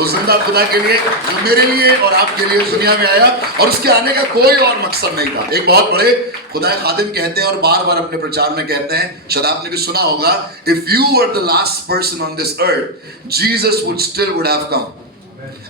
वो जिंदा खुदा के लिए जो मेरे लिए और आपके लिए उस दुनिया में आया, और उसके आने का कोई और मकसद नहीं था। एक बहुत बड़े खुदा खादिम कहते हैं और बार बार अपने प्रचार में कहते हैं, शायद आपने भी सुना होगा, if you were the last person on this earth Jesus would still would have come.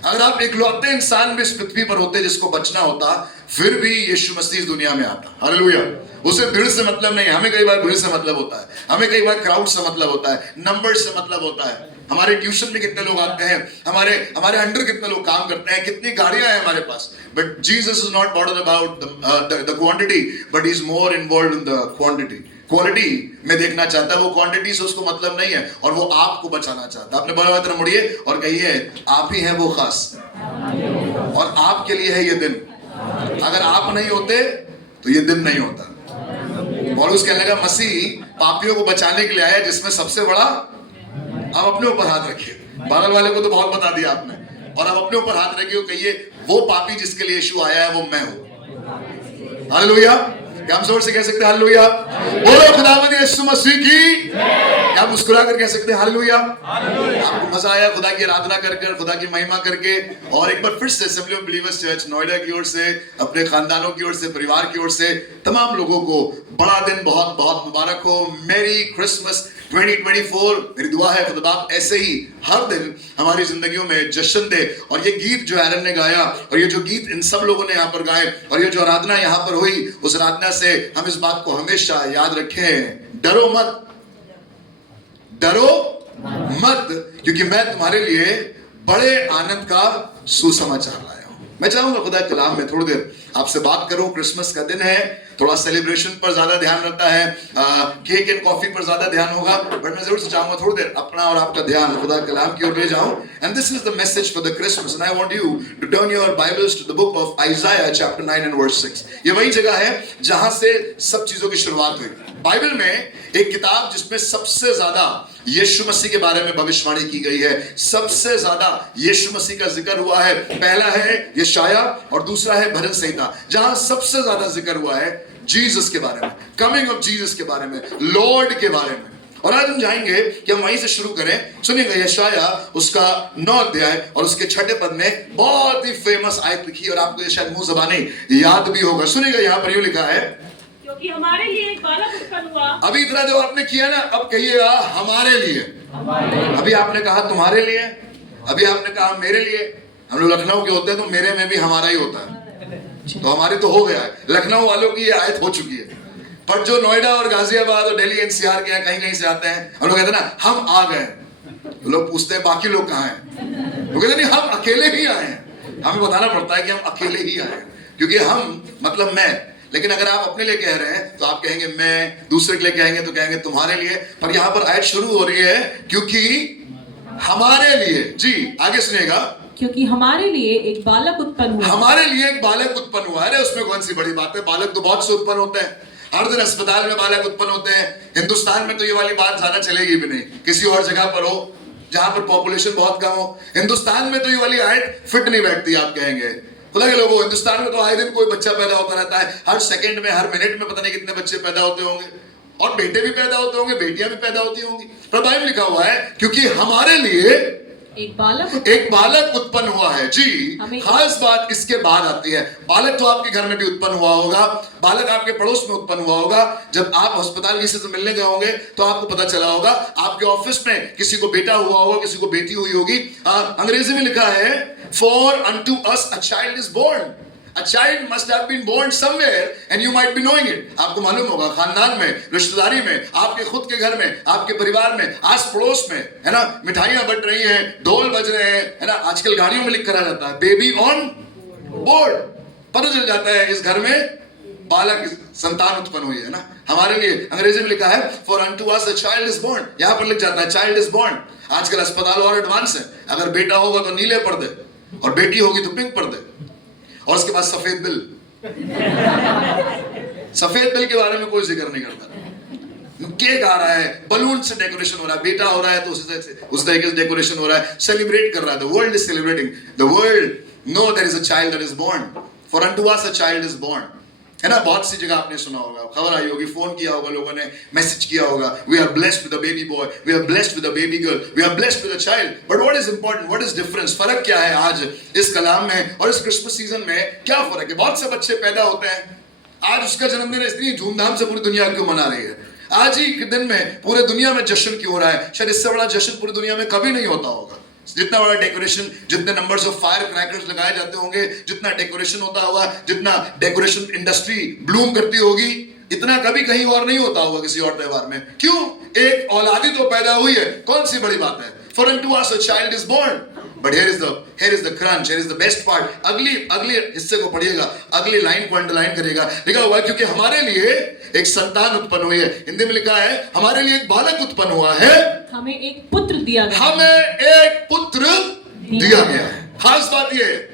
अगर आप इकलौते इंसान भी इस पृथ्वी पर होते जिसको बचना होता, फिर भी यीशु मसीह इस दुनिया में आता। हालेलुया। उसे भीड़ से मतलब नहीं, हमें कई बार भीड़ से मतलब होता है, हमें कई बार क्राउड से मतलब होता है, नंबर से मतलब होता है। हमारे ट्यूशन में कितने लोग आते हैं, हमारे अंडर कितने लोग काम करते हैं, कितनी गाड़ियां हैं हमारे पास। But Jesus is not bothered about the quantity, but is more involve in the quantity. Quality में देखना चाहता है, वो क्वांटिटी से उसको मतलब नहीं है, और वो आपको बचाना चाहता है। अपने बड़े तरफ मुड़िए और कहिए, आप ही हैं वो खास, और आपके लिए है ये दिन। अगर आप नहीं होते तो ये दिन नहीं होता। पौलुस कहने लगा, मसीह पापियों को बचाने के लिए आया, जिसमें सबसे बड़ा, आप अपने ऊपर हाथ रखिए। बगल वाले को तो बहुत बता दिया आपने, और आप अपने ऊपर हाथ रखिए, कहिए वो पापी जिसके लिए यीशु आया है वो मैं हूं। हालेलुया। क्या हम जोर से कह सकते हैं हालेलुया? बोलो खुदावंद यीशु मसीह की। क्या मुस्कुरा कर कह सकते हैं हालेलुया? आपको मजा आया खुदा की आराधना करके, खुदा की महिमा करके? और एक बार फिर से assembly of believers church Noida की ओर से, अपने खानदानों की ओर से, परिवार की ओर से तमाम लोगों को बड़ा दिन बहुत बहुत मुबारक हो। मेरी क्रिसमस 2024। मेरी दुआ है खुदा बाप ऐसे ही हर दिन हमारी जिंदगियों में जश्न दे। और ये गीत जो एरन ने गाया, और ये जो गीत इन सब लोगों ने यहाँ पर गाए, और ये जो आराधना यहाँ पर हुई, उस आराधना से हम इस बात को हमेशा याद रखें, डरो मत, डरो मत, क्योंकि मैं तुम्हारे लिए बड़े आनंद का सुसमाचार लाया हूं। मैं चाहूंगा खुदा के कलाम में थोड़ी देर आपसे बात करूं। क्रिसमस का दिन है, थोड़ा सेलिब्रेशन पर ज्यादा ध्यान रहता है, केक एंड कॉफी पर ज्यादा ध्यान होगा, बट मैं जरूर से चाहूंगा थोड़ी देर अपना और आपका ध्यान खुदा के कलाम की ओर ले जाऊं। And this is the message for the Christmas, and I want you to turn your Bibles to the book of Isaiah chapter 9 and verse 6। ये वही जगह है जहां से सब चीजों की शुरुआत हुई। बाइबल में एक किताब जिसमें सबसे ज्यादा यीशु मसीह के बारे में भविष्यवाणी की गई है, सबसे ज्यादा यीशु मसीह का जिक्र हुआ है। पहला है यशाया और दूसरा है भजन संहिता, जहां सबसे ज्यादा जिक्र हुआ है जीसस के बारे में, कमिंग ऑफ जीसस के बारे में, लॉर्ड के बारे में। और आज हम जाएंगे कि हम वहीं से शुरू करें। सुनिएगा यशाया उसका 9 अध्याय और उसके 6 पद में बहुत ही फेमस आयत लिखी, और आपको ये शायद मुंह ज़बानी याद भी होगा। सुनिएगा, यहाँ पर यूं लिखा है, क्योंकि हमारे लिए एक बालक उत्पन्न हुआ। अभी इतना जो आपने किया ना, अब कहिएगा हमारे लिए। अभी आपने कहा तुम्हारे लिए, अभी आपने कहा मेरे लिए। हम लोग लखनऊ के होते हैं तो मेरे में भी हमारा ही होता है, तो हमारी तो हो गया है। लखनऊ वालों की ये आयत हो चुकी है। पर जो नोएडा और गाजियाबाद और दिल्ली एनसीआर के कहीं कहीं से आते हैं, हम लोग कहते हैं ना हम आ गए, तो लोग पूछते हैं बाकी लोग कहाँ हैं? वो कहते नहीं, हम अकेले ही आए हैं। हमें बताना पड़ता है कि हम अकेले ही आए हैं, क्योंकि हम मतलब मैं। लेकिन अगर आप अपने लिए कह रहे हैं तो आप कहेंगे मैं, दूसरे के लिए कहेंगे तो कहेंगे तुम्हारे लिए। पर यहाँ पर आयत शुरू हो रही है क्योंकि हमारे लिए। जी आगे सुनिएगा, क्योंकि हमारे लिए एक बालक उत्पन्न हुआ। हमारे लिए एक बालक उत्पन्न हुआ। अरे उसमें कौन सी बड़ी बात है? बालक तो बहुत से उत्पन्न होते हैं, हर दिन अस्पताल में बालक उत्पन्न होते हैं। हिंदुस्तान में तो ये वाली बात ज्यादा चलेगी भी नहीं, किसी और जगह पर हो जहां पर पॉपुलेशन बहुत कम हो। हिंदुस्तान में तो ये वाली आयत फिट नहीं बैठती। आप कहेंगे खुदा के लोगों, हिंदुस्तान में तो आए दिन कोई बच्चा पैदा होता रहता है, हर सेकंड में, हर मिनट में पता नहीं कितने बच्चे पैदा होते होंगे, और बेटे भी पैदा होते होंगे, बेटियां भी पैदा होती होंगी। पर बाइबल लिखा हुआ है क्योंकि हमारे लिए एक बालक उत्पन्न हुआ है। जी खास बात इसके बाद आती है। बालक तो आपके घर में भी उत्पन्न हुआ होगा, बालक आपके पड़ोस में उत्पन्न हुआ होगा। जब आप अस्पताल किसी से मिलने गए होंगे तो आपको पता चला होगा, आपके ऑफिस में किसी को बेटा हुआ होगा, किसी को बेटी हुई होगी। अंग्रेजी में लिखा है, for unto us a child is born. A child must have been born somewhere and you might be knowing it. आपको मालूम होगा, खानदान में, रिश्तेदारी में, आपके खुद के घर में, आपके परिवार में, आस पड़ोस में, है ना, मिठाइयां बट रही हैं, ढोल बज रहे हैं, है ना। आजकल गाड़ियों में लिख कर आ जाता है बेबी ऑन बोर्ड, पता चल जाता है इस घर में बालक, संतान उत्पन्न हुई है ना। हमारे लिए अंग्रेजी में लिखा है for unto us a child is born, यहां पर लिख जाता है child is born। आजकल अस्पताल और एडवांस है, अगर बेटा होगा तो नीले पर्दे और बेटी होगी तो पिंक पर्दे, और उसके बाद सफेद बिल। सफेद बिल के बारे में कोई जिक्र नहीं करता। केक आ रहा है, बलून से डेकोरेशन हो रहा है, बेटा हो रहा है तो उस तरीके से डेकोरेशन हो रहा है, सेलिब्रेट कर रहा है। The world is celebrating, the world know there is a child that is born, for unto us a child is born. है ना, बहुत सी जगह आपने सुना होगा, खबर आई होगी, फोन किया होगा लोगों ने, मैसेज किया होगा, we are blessed with a baby boy, we are blessed with a baby girl, we are blessed with a child. But what is important, what is difference, फर्क क्या है आज इस कलाम में और इस क्रिसमस सीजन में, क्या फर्क है? बहुत से बच्चे पैदा होते हैं, आज उसका जन्मदिन इतनी धूमधाम से पूरी दुनिया क्यों मना रही है? आज ही के दिन में पूरे दुनिया में जश्न क्यों हो रहा है? शायद इससे बड़ा जश्न पूरी दुनिया में कभी नहीं होता होगा। जितना बड़ा डेकोरेशन, जितने नंबर्स ऑफ फायर क्रैकर्स लगाए जाते होंगे, जितना डेकोरेशन होता होगा, जितना डेकोरेशन इंडस्ट्री ब्लूम करती होगी, इतना कभी कहीं और नहीं होता होगा किसी और त्योहार में। क्यों? एक औलादी तो पैदा हुई है, कौन सी बड़ी बात है? For unto us a child is born. But here is the crunch, here is the best part. अगली हिस्से को पढ़िएगा, अगली लाइन को अंडरलाइन करिएगा। लिखा हुआ है क्योंकि हमारे लिए एक संतान उत्पन्न हुई है। हिंदी में लिखा है हमारे लिए एक बालक उत्पन्न हुआ है, हमें एक पुत्र दिया गया, हमें एक पुत्र दिया गया है। खास बात यह है,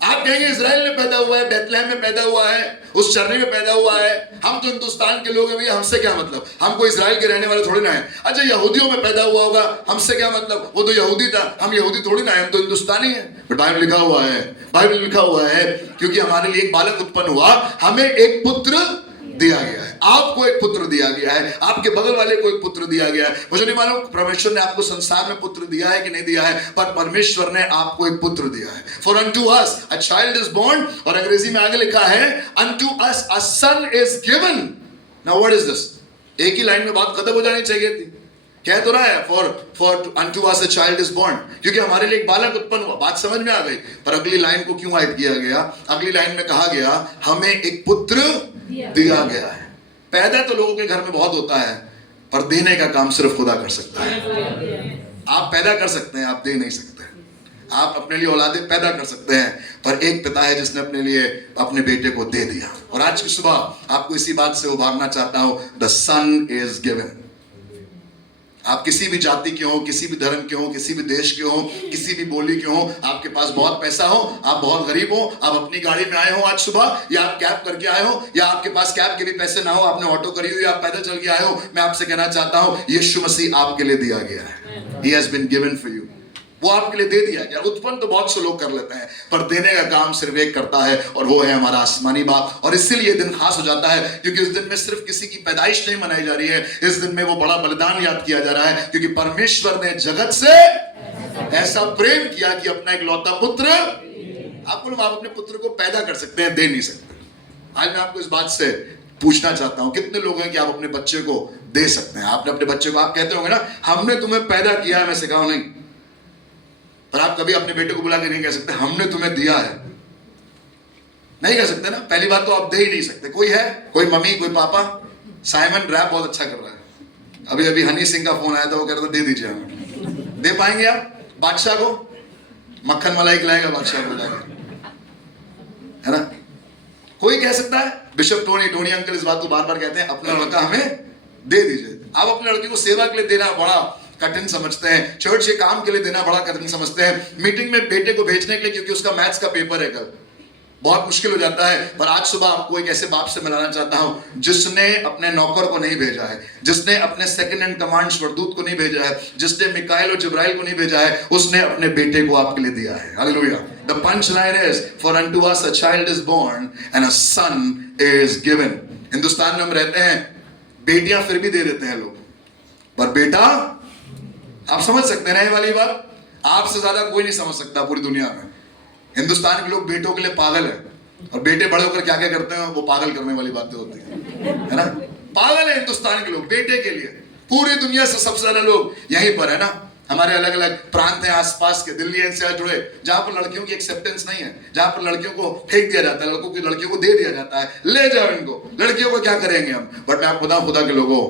आप कहेंगे इजराइल में पैदा हुआ है, बेथलेहम में पैदा हुआ है, उस चरनी में पैदा हुआ है, हम तो हिंदुस्तान के लोग हैं, भैया हमसे क्या मतलब, हमको इजराइल के रहने वाले थोड़ी ना है। अच्छा यहूदियों में पैदा हुआ होगा, हमसे क्या मतलब, वो तो यहूदी था, हम यहूदी थोड़ी ना है, हम तो हिंदुस्तानी है। बट बाइबल लिखा हुआ है क्योंकि हमारे लिए एक बालक उत्पन्न हुआ, हमें एक पुत्र दिया गया है। आपको एक पुत्र दिया गया है, आपके बगल वाले को एक पुत्र दिया गया है। मुझे नहीं मालूम परमेश्वर ने आपको संसार में पुत्र दिया है कि नहीं दिया है, पर परमेश्वर ने आपको एक पुत्र दिया है। For unto us a child is born, और अंग्रेजी में आगे लिखा है unto us a son is given. Now what is this? एक ही लाइन में बात खत्म हो जानी चाहिए थी। कह तो रहा है for unto us a child is born, क्योंकि हमारे लिए एक बालक उत्पन्न हुआ। बात समझ में आ गई, पर अगली लाइन को क्यों ऐड किया गया? अगली लाइन में कहा गया हमें एक पुत्र दिया गया है। पैदा तो लोगों के घर में बहुत होता है, पर देने का काम सिर्फ खुदा कर सकता है। आप पैदा कर सकते हैं, आप दे नहीं सकते। आप अपने लिए औलादे पैदा कर सकते हैं, पर एक पिता है जिसने अपने लिए अपने बेटे को दे दिया। और आज की सुबह आपको इसी बात से उभारना चाहता हूं, द सन इज गिवन। आप किसी भी जाति के हो, किसी भी धर्म के हो, किसी भी देश के हो, किसी भी बोली के हो, आपके पास बहुत पैसा हो, आप बहुत गरीब हो, आप अपनी गाड़ी में आए हो आज सुबह, या आप कैब करके आए हो, या आपके पास कैब के भी पैसे ना हो, आपने ऑटो करी हो, या आप पैदल चल के आए हो, मैं आपसे कहना चाहता हूं यीशु मसीह आपके लिए दिया गया है। He has been given for you. वो आपके लिए दे दिया गया। उत्पन्न तो बहुत से लोग कर लेते हैं, पर देने का काम सिर्फ एक करता है, और वो है हमारा आसमानी बाप। और इसीलिए दिन खास हो जाता है, क्योंकि इस दिन में सिर्फ किसी की पैदाइश नहीं मनाई जा रही है, इस दिन में वो बड़ा बलिदान याद किया जा रहा है, क्योंकि परमेश्वर ने जगत से ऐसा प्रेम किया कि अपना एक लौता पुत्र, आप अपने पुत्र को पैदा कर सकते हैं, दे नहीं सकते। आज मैं आपको इस बात से पूछना चाहता हूं, कितने लोग हैं कि आप अपने बच्चे को दे सकते हैं? आपने अपने बच्चे को, आप कहते होंगे ना हमने तुम्हें पैदा किया है, मैं सिखाऊं नहीं, पर आप कभी अपने बेटे को बुला के नहीं कह सकते हमने तुम्हें दिया है। नहीं कह सकते ना। पहली बात तो आप दे ही नहीं सकते। कोई है, कोई मम्मी, कोई पापा? साइमन रैप बहुत अच्छा कर रहा है। अभी अभी हनी सिंह का फोन आया था, वो कह रहा था दे दीजिए हमें। दे पाएंगे आप बादशाह को? मक्खन मलाई खिलाएगा बादशाह को जाकर, है ना? कोई कह सकता है? बिशप टोनी अंकल इस बात को बार बार कहते हैं, अपना लड़का हमें दे दीजिए। आप अपने लड़की को सेवा के लिए देना बड़ा कठिन समझते हैं, चर्च के काम के लिए देना बड़ा कठिन समझते हैं, मीटिंग में बेटे को भेजने के लिए क्योंकि उसका मैथ्स का पेपर है कल, बहुत मुश्किल हो जाता है। पर आज सुबह आपको एक ऐसे बाप से मिलाना चाहता हूं जिसने अपने नौकर को नहीं भेजा है, जिसने अपने सेकंड हैंड कमांड स्वर्गदूत को नहीं भेजा है, जिसने मिकाएल और जिब्राइल को नहीं भेजा है, उसने अपने बेटे को आपके लिए दिया है। Hallelujah. The punch line is for unto us a child is born and a son is given. Hindustan में हम रहते हैं, बेटियां फिर भी दे देते हैं लोग, पर बेटा, आप समझ सकते हैं ना ये वाली बात? आपसे ज्यादा कोई नहीं समझ सकता पूरी दुनिया में। हिंदुस्तान के लोग बेटों के लिए पागल है, और बेटे बड़े होकर क्या क्या करते हैं वो पागल करने वाली बातें होती है ना? पागल है हिंदुस्तान के लोग बेटे के लिए। पूरी दुनिया से सबसे ज्यादा लोग यहीं पर है ना। हमारे अलग अलग प्रांत हैं आसपास के, दिल्ली एनसीआर जुड़े, जहां पर लड़कियों की एक्सेप्टेंस नहीं है, जहां पर लड़कियों को फेंक दिया जाता है, लड़कियों को दे दिया जाता है, ले जाओ इनको, लड़कियों को क्या करेंगे हम। बट मैं आपको खुदा के लोगों,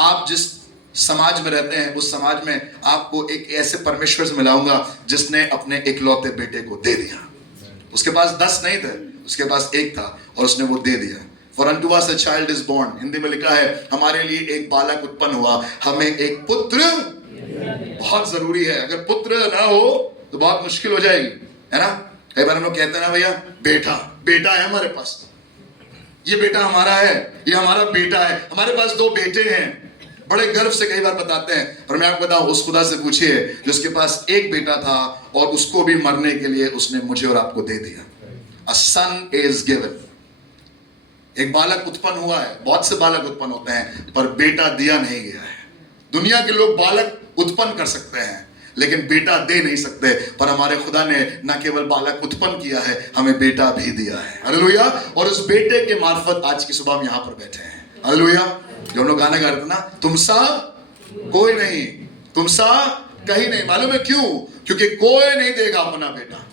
आप जिस समाज में रहते हैं उस समाज में आपको एक ऐसे परमेश्वर से मिलाऊंगा जिसने अपने इकलौते बेटे को दे दिया। उसके पास 10 नहीं थे, उसके पास 1 था, और उसने वो दे दिया। For unto us a child is born, Hindi में लिखा है हमारे लिए एक बालक उत्पन्न हुआ, हमें एक पुत्र। बहुत जरूरी है, अगर पुत्र ना हो तो बहुत मुश्किल हो जाएगी, है ना? कई बार हम लोग कहते हैं ना भैया बेटा है हमारे पास, ये बेटा हमारा है, ये हमारा बेटा है, हमारे पास 2 बेटे हैं, बड़े गर्व से कई बार बताते हैं। और मैं आपको बताऊं, उस खुदा से पूछिए जिसके पास 1 बेटा था और उसको भी मरने के लिए उसने मुझे और आपको दे दिया। A son is given. एक बालक उत्पन्न हुआ है, बहुत से बालक उत्पन्न होते हैं, पर बेटा दिया नहीं गया है। दुनिया के लोग बालक उत्पन्न कर सकते हैं लेकिन बेटा दे नहीं सकते, पर हमारे खुदा ने न केवल बालक उत्पन्न किया है, हमें बेटा भी दिया है। हालेलुया। और उस बेटे के मार्फत आज की सुबह हम यहां पर बैठे हैं। हालेलुया। जो हम लोग गाना गा रहे थे ना, तुम सा कोई नहीं, तुम सा कहीं नहीं। मालूम है क्यों? क्योंकि कोई नहीं देगा अपना बेटा।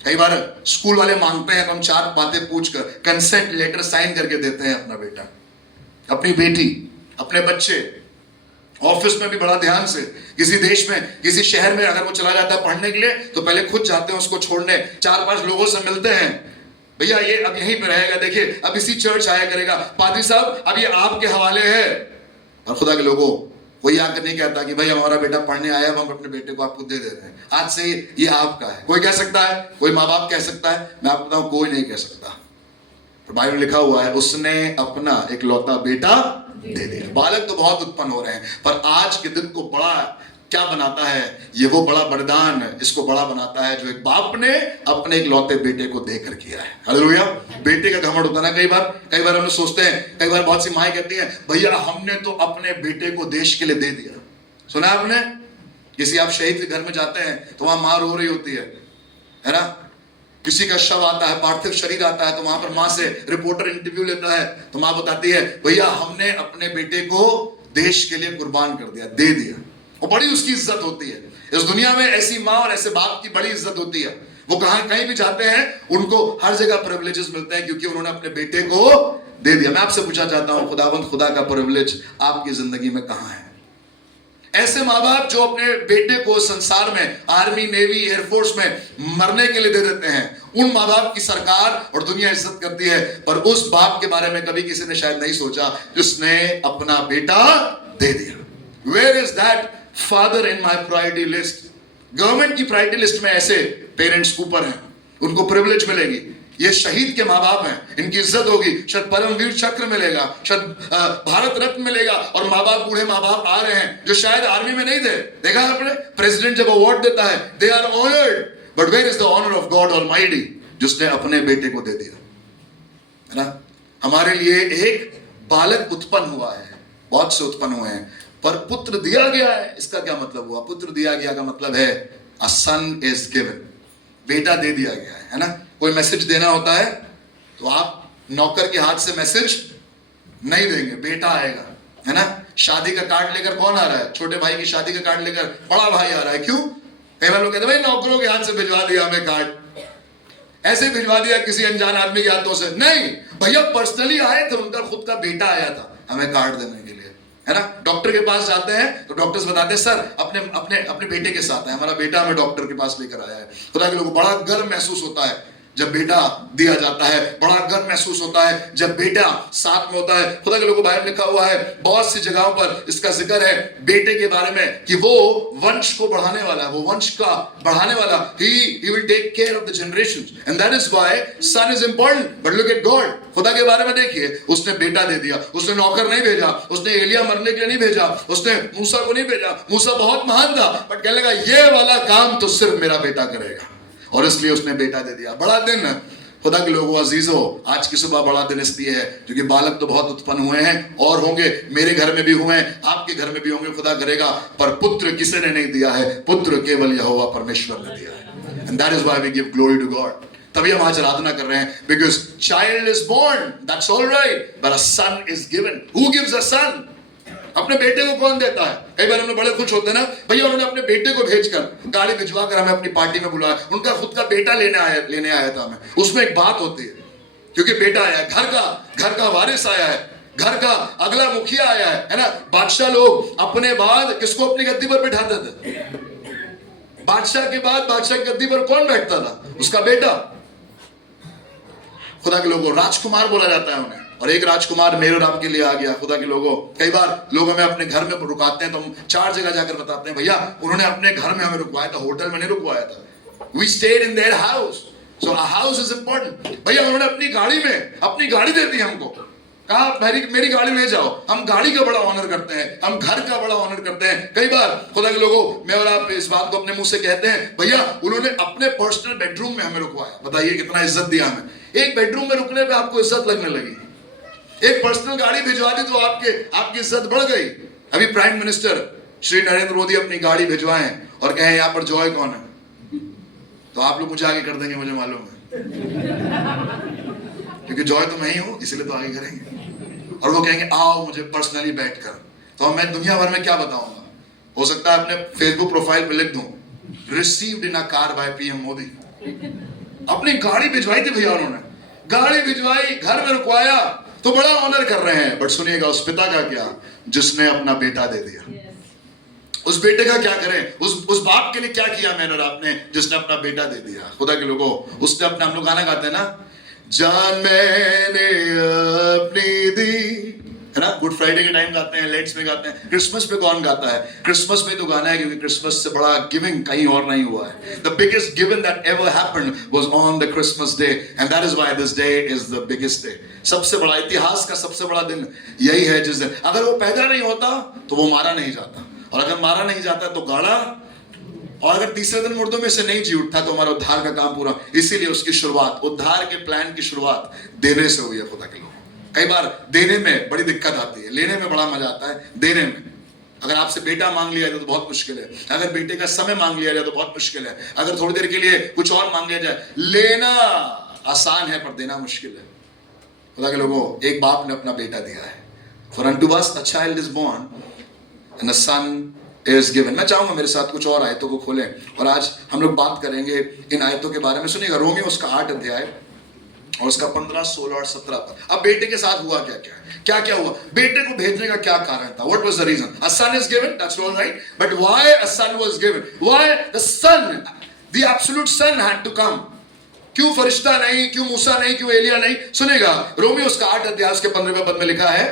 कई बार स्कूल वाले मांगते हैं तो हम 4 बातें पूछकर कंसेंट लेटर साइन करके देते हैं अपना बेटा, अपनी बेटी, अपने बच्चे। ऑफिस में भी बड़ा ध्यान से, किसी देश में, किसी शहर में अगर वो चला जाता है पढ़ने के लिए तो पहले खुद जाते हैं उसको छोड़ने, 4-5 लोगों से मिलते हैं, भैया ये अब यहीं पे रहेगा, देखिए अब इसी चर्च आया करेगा, पादरी साहब अब ये आपके हवाले है। और खुदा के लोगों, कोई आकर नहीं कहता कि भाई हमारा बेटा पढ़ने आया, हम अपने बेटे को आपको दे रहे हैं, आज से ये आपका है। कोई कह सकता है, कोई माँ बाप कह सकता है, मैं आपको बताऊं कोई नहीं कह सकता। बाइबल में लिखा हुआ है उसने अपना इकलौता बेटा दे दिया। बालक तो बहुत उत्पन्न हो रहे हैं, पर आज के दिन को बड़ा क्या बनाता है? ये वो बड़ा वरदान इसको बड़ा बनाता है जो एक बाप ने अपने इकलौते बेटे को देकर किया है। हालेलुया। बेटे का घमंड होता है ना कई बार हम लोग सोचते हैं, कई बार बहुत सी माएं कहती हैं भैया हमने तो अपने बेटे को देश के लिए दे दिया। सुना आपने? किसी आप शहीद के घर में जाते हैं तो वहां मां रो रही होती है ना? किसी का शव आता है, पार्थिव शरीर आता है तो वहां पर मां से रिपोर्टर इंटरव्यू लेता है तो मां बताती है भैया हमने अपने बेटे को देश के लिए कुर्बान कर दिया, दे दिया। और बड़ी उसकी इज्जत होती है इस दुनिया में। ऐसी माँ और ऐसे बाप की बड़ी इज्जत होती है। वो कहीं भी जाते हैं उनको हर जगह प्रिविलेजेस मिलते हैं क्योंकि उन्होंने अपने बेटे को दे दिया। मैं आपसे पूछना चाहता हूं, खुदावंद खुदा का प्रिविलेज आपकी जिंदगी में कहां है? ऐसे माँ बाप जो अपने बेटे को संसार में आर्मी, नेवी, एयरफोर्स में मरने के लिए दे देते हैं, उन माँ बाप की सरकार और दुनिया इज्जत करती है, पर उस बाप के बारे में कभी किसी ने शायद नहीं सोचा जिसने अपना बेटा दे दिया। Where is that father in my priority list? Government की प्रायोरिटी लिस्ट में ऐसे पेरेंट्स ऊपर हैं, उनको प्रिविलेज मिलेगी। ये शहीद के माँ बाप हैं, इनकी इज्जत होगी, शायद परमवीर चक्र मिलेगा, शायद भारत रत्न मिलेगा। और माँ बाप, बूढ़े माँ बाप आ रहे हैं जो शायद आर्मी में नहीं थे। देखा आपने, प्रेसिडेंट जब अवार्ड देता है they are honoured, but where is the honour of God almighty जिसने अपने बेटे को दे दिया, है ना? हमारे लिए एक बालक उत्पन्न हुआ है, बहुत से उत्पन्न हुए हैं, पर पुत्र दिया गया है। इसका क्या मतलब हुआ? पुत्र दिया गया का मतलब है अ सन इज गिवन, बेटा दे दिया गया है ना? कोई मैसेज देना होता है तो आप नौकर के हाथ से मैसेज नहीं देंगे, बेटा आएगा, है ना? शादी का कार्ड लेकर कौन आ रहा है? छोटे भाई की शादी का कार्ड लेकर बड़ा भाई आ रहा है। क्यों? कई बार लोग कहते हैं भाई नौकरों के हाथ से भिजवा दिया हमें कार्ड, ऐसे भिजवा दिया किसी अनजान आदमी के हाथों से। नहीं भैया, पर्सनली आए थे, उनका खुद का बेटा आया था हमें कार्ड देने के लिए, है ना? डॉक्टर के पास जाते हैं तो डॉक्टर्स बताते हैं सर अपने अपने अपने बेटे के साथ है, हमारा बेटा हमें डॉक्टर के पास लेकर आया है। खुदा के लोगों, बड़ा गर्व महसूस होता है जब बेटा दिया जाता है, बड़ा गर्व महसूस होता है जब बेटा साथ में होता है। खुदा के लोगों, बाइबल लिखा हुआ है बहुत सी जगहों पर इसका जिक्र है बेटे के बारे में कि वो वंश को बढ़ाने वाला है, वो वंश का बढ़ाने वाला। he will take care of the generations and that is why son is important. But look at God, खुदा के बारे में देखिए, उसने बेटा दे दिया, उसने नौकर नहीं भेजा, उसने एलिया मरने के लिए नहीं भेजा, उसने मूसा को नहीं भेजा। मूसा बहुत महान था, बट कहने लगा ये वाला काम तो सिर्फ मेरा बेटा करेगा, और इसलिए उसने बेटा दे दिया। बड़ा दिन खुदा के लोगों, अजीजों, आज की सुबह बड़ा दिन इसलिए है क्योंकि बालक तो बहुत उत्पन्न हुए हैं और होंगे, मेरे घर में भी हुए हैं, आपके घर में भी होंगे, खुदा करेगा, पर पुत्र किसी ने नहीं दिया है, पुत्र केवल यहोवा परमेश्वर ने दिया है। And that is why we give glory to God. तभी हम आज आराधना कर रहे हैं, because child is born, that's alright, but a son is given. Who gives a son? अपने बेटे को कौन देता है? कई बार हम लोग बड़े खुश होते हैं ना, भैया उन्होंने अपने बेटे को भेजकर, गाड़ी भिजवा कर हमें अपनी पार्टी में बुलाया, उनका खुद का बेटा लेने आया था हमें। उसमें एक बात होती है, क्योंकि बेटा आया, घर का वारिस आया है, घर का अगला मुखिया आया है ना? बादशाह लोग अपने बाद किसको अपनी गद्दी पर बिठाते थे? बादशाह के बाद बादशाह की गद्दी पर कौन बैठता था? उसका बेटा। खुदा के लोगों, राजकुमार बोला जाता है उन्हें, और एक राजकुमार मेरे और आपके लिए आ गया। खुदा के लोगों, कई बार लोग हमें अपने घर में रुकाते हैं तो हम 4 जगह जाकर बताते हैं भैया उन्होंने अपने घर में हमें रुकवाया था, होटल में नहीं रुकवाया था। We stayed in their house, so our house is important। भैया उन्होंने अपनी गाड़ी दे दी हमको, कहा मेरी गाड़ी ले जाओ। हम गाड़ी का बड़ा ऑनर करते हैं, हम घर का बड़ा ऑनर करते हैं। कई बार खुदा के लोगों, मैं और आप इस बात को अपने मुंह से कहते हैं, भैया उन्होंने अपने पर्सनल बेडरूम में हमें रुकवाया। बताइए कितना इज्जत दिया हमें। एक बेडरूम में रुकने पे आपको इज्जत लगने लगी, एक पर्सनल गाड़ी भिजवा दी तो आपकी इज्जत बढ़ गई। अभी प्राइम मिनिस्टर श्री नरेंद्र मोदी अपनी गाड़ी भिजवाएं और कहें यहाँ पर जॉय कौन है, तो आप लोग मुझे आगे कर देंगे, मुझे मालूम है, क्योंकि जॉय तो मैं ही हूं, इसलिए तो आगे करेंगे। और वो कहेंगे आओ मुझे पर्सनली बैठ कर, तो मैं दुनिया भर में क्या बताऊंगा। हो सकता है अपने फेसबुक प्रोफाइल पे लिख दूं, received in a car by PM Modi. अपनी गाड़ी भिजवाई थी भैया, उन्होंने गाड़ी भिजवाई, घर में रुकवाया, तो बड़ा ऑनर कर रहे हैं। बट सुनिएगा उस पिता का क्या, जिसने अपना बेटा दे दिया। उस बेटे का क्या करें, उस बाप के लिए क्या किया मैंने और आपने, जिसने अपना बेटा दे दिया। खुदा के लोगों, उसने अपना, हम लोग गाना गाते हैं ना, जान मैंने अपनी दी, है ना, गुड फ्राइडे के टाइम गाते हैं, लेट्स में गाते हैं। क्रिसमस पे कौन गाता है? क्रिसमस पे तो गाना है, क्योंकि क्रिसमस से बड़ा गिविंग कहीं और नहीं हुआ है। The biggest given that ever happened was on the Christmas day, and that is why this day is the biggest day. सबसे बड़ा, इतिहास का सबसे बड़ा दिन यही है जिस दिन, अगर वो पैदा नहीं होता तो वो मारा नहीं जाता, और अगर मारा नहीं जाता तो गाड़ा, और अगर तीसरे दिन मुर्दों में से नहीं जी उठता तो हमारा उद्धार का काम पूरा। इसीलिए उसकी शुरुआत, उद्धार के प्लान की शुरुआत देने से हुई है। खुदा के लोग, कई बार देने में बड़ी दिक्कत आती है, लेने में बड़ा मजा आता है, देने में। अगर आपसे बेटा मांग लिया जाए तो बहुत मुश्किल है, अगर बेटे का समय मांग लिया जाए तो बहुत मुश्किल है, अगर थोड़ी देर के लिए कुछ और मांग लिया जाए। लेना आसान है पर देना मुश्किल है। खुदा के लोगों, एक बाप ने अपना बेटा दिया है। For unto us a child is born and a son is given। मैं चाहूंगा मेरे साथ कुछ और आयतों को खोलें, और आज हम लोग बात करेंगे इन आयतों के बारे में। सुनिएगा, रोमियो उसका 8 अध्याय और उसका 15, 16 और 17 पर। अब बेटे के साथ हुआ क्या क्या हुआ, बेटे को भेजने का क्या कारण था? What was the reason? A son is given, that's all right, but why a son was given? Why the son, the absolute son had to come? क्यों फरिश्ता नहीं, क्यों मूसा नहीं, क्यों एलिया नहीं? सुनेगा, रोमियो उसका 8 अध्याय उसके 15वें पद में लिखा है,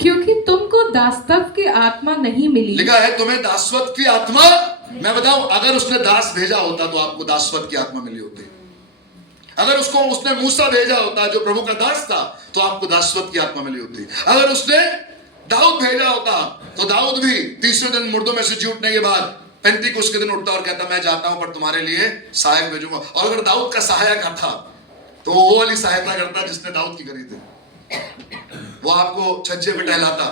क्योंकि तुमको दासत्व की आत्मा नहीं मिली। लिखा है तुम्हें दासवत की आत्मा। मैं बताऊं, अगर उसने दास भेजा होता तो आपको दासवत की आत्मा मिली होती। अगर उसने मूसा भेजा होता जो प्रभु का दास था तो आपको दासवत की आत्मा मिली होती। अगर उसने दाऊद भेजा होता तो दाऊद भी तीसरे दिन मुर्दों में से जी उठने के बाद पेंतीकोस्त के दिन उठता और कहता मैं जाता हूं पर तुम्हारे लिए सहायक भेजूंगा। और अगर दाऊद का सहायक था तो वो वाली सहायता करता जिसने दाऊद की करी थी। वो आपको छज्जे पे टहलाता,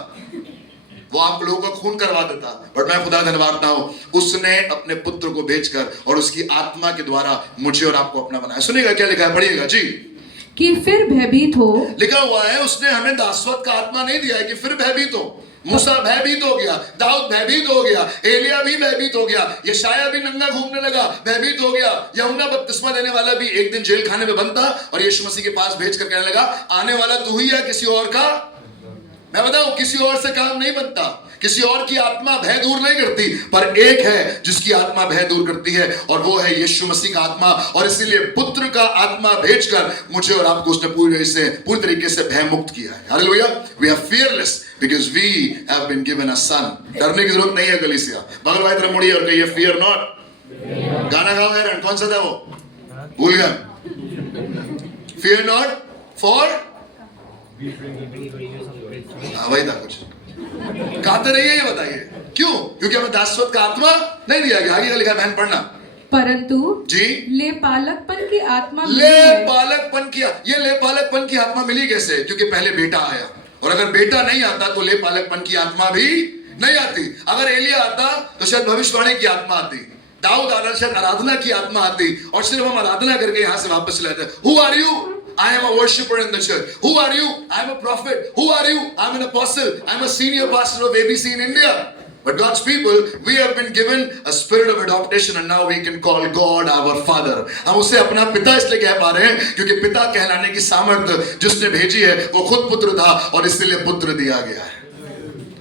वो आप लोगों का खून करवा देता। बट मैं खुदा धन्यवाद हूं, उसने अपने पुत्र को भेजकर और उसकी आत्मा के द्वारा मुझे और आपको अपना बनाया। सुनिएगा क्या लिखा है, पढ़िएगा जी। कि फिर भयभीत हो, लिखा हुआ है उसने हमें दासवत का आत्मा नहीं दिया है कि फिर भयभीत हो। मूसा भयभीत हो गया, दाऊद भयभीत हो गया, एलिया भी भयभीत हो गया, यशाया भी नंगा घूमने लगा, भयभीत हो गया। यूहन्ना बपतिस्मा देने वाला भी एक दिन जेल खाने में बंद था और यीशु मसीह के पास भेजकर कहने लगा आने वाला तू ही है, किसी और का। मैं बताऊं, किसी और से काम नहीं बनता, किसी और की आत्मा भय दूर नहीं करती, पर एक है जिसकी आत्मा भय दूर करती है और वो है यीशु मसीह का आत्मा। और इसीलिए पुत्र का आत्मा भेजकर मुझे और आपको उसने पूरी तरीके से भय मुक्त किया है। Hallelujah. We are fearless because we have been given a son. डरने की जरूरत नहीं है कलीसिया। बगल वाली तरफ मुड़िए और कहिए फियर नॉट। गाना गाओ यार, कौन सा था वो, भूल गया। फियर नॉट फॉर, वही था कुछ, गाते रहिए। ये बताइए क्यों? क्योंकि हमें दासवत का आत्मा नहीं दिया गया। आगे का लिखा है, बहन पढ़ना परंतु जी। ले पालकपन की आत्मा ले पालकपन की, ये ले पालकपन की आत्मा मिली कैसे? क्योंकि पहले बेटा आया, और अगर बेटा नहीं आता तो ले पालकपन की आत्मा भी नहीं आती। अगर एलिया आता तो शायद भविष्यवाणी की आत्मा आती, दाऊद आता शायद आराधना की आत्मा आती, और सिर्फ हम आराधना करके यहां से वापस चले जाते। Who are you? I am a worshipper in the church. Who are you? I am a prophet. Who are you? I am an apostle. I am a senior pastor of ABC in India. But God's people, we have been given a spirit of adoption and now we can call God our Father. हम उसे अपना पिता इसलिए कह पा रहे हैं क्योंकि पिता कहलाने की सामर्थ्य जिसने भेजी है वो खुद पुत्र था और इसलिए पुत्र दिया गया है।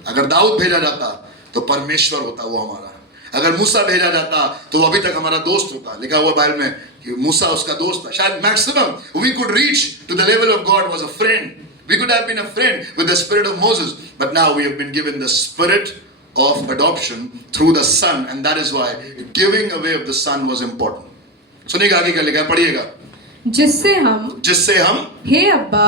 अगर दाऊद भेजा जाता तो परमेश्वर होता वो हमारा। अगर मूसा भेजा जाता तो वो अभी तक हमारा दोस्त होता। लिखा हुआ बाइबल में कि मूसा उसका दोस्त था। शायद maximum we could reach to the level of God was a friend. We could have been a friend with the spirit of Moses, but now we have been given the spirit of adoption through the son, and that is why giving away of the son was important. सुनिएगा आगे क्या लिखा है, पढ़िएगा। जिससे हम हे अब्बा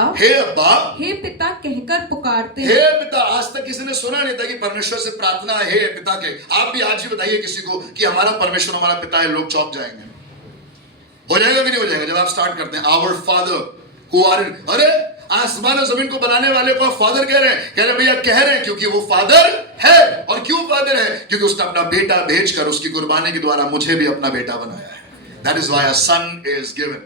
हे पिता कहकर पुकारते हैं। हे पिता। आज तक किसी ने सुना नहीं था कि परमेश्वर से प्रार्थना है हे पिता के। आप भी आज ही बताइए किसी को कि हमारा परमेश्वर हमारा पिता है, लोग चौंक जाएंगे। हो जाएगा कि नहीं हो जाएगा जब आप स्टार्ट करते हैं our father who are in. अरे आसमान और जमीन को बनाने वाले को आप फादर कह रहे हैं? कह रहे भैया कह रहे हैं क्योंकि वो फादर है। और क्यों फादर है? क्योंकि उसने अपना बेटा भेजकर उसकी कुर्बानी के द्वारा मुझे भी अपना बेटा बनाया है। That is why a son is given.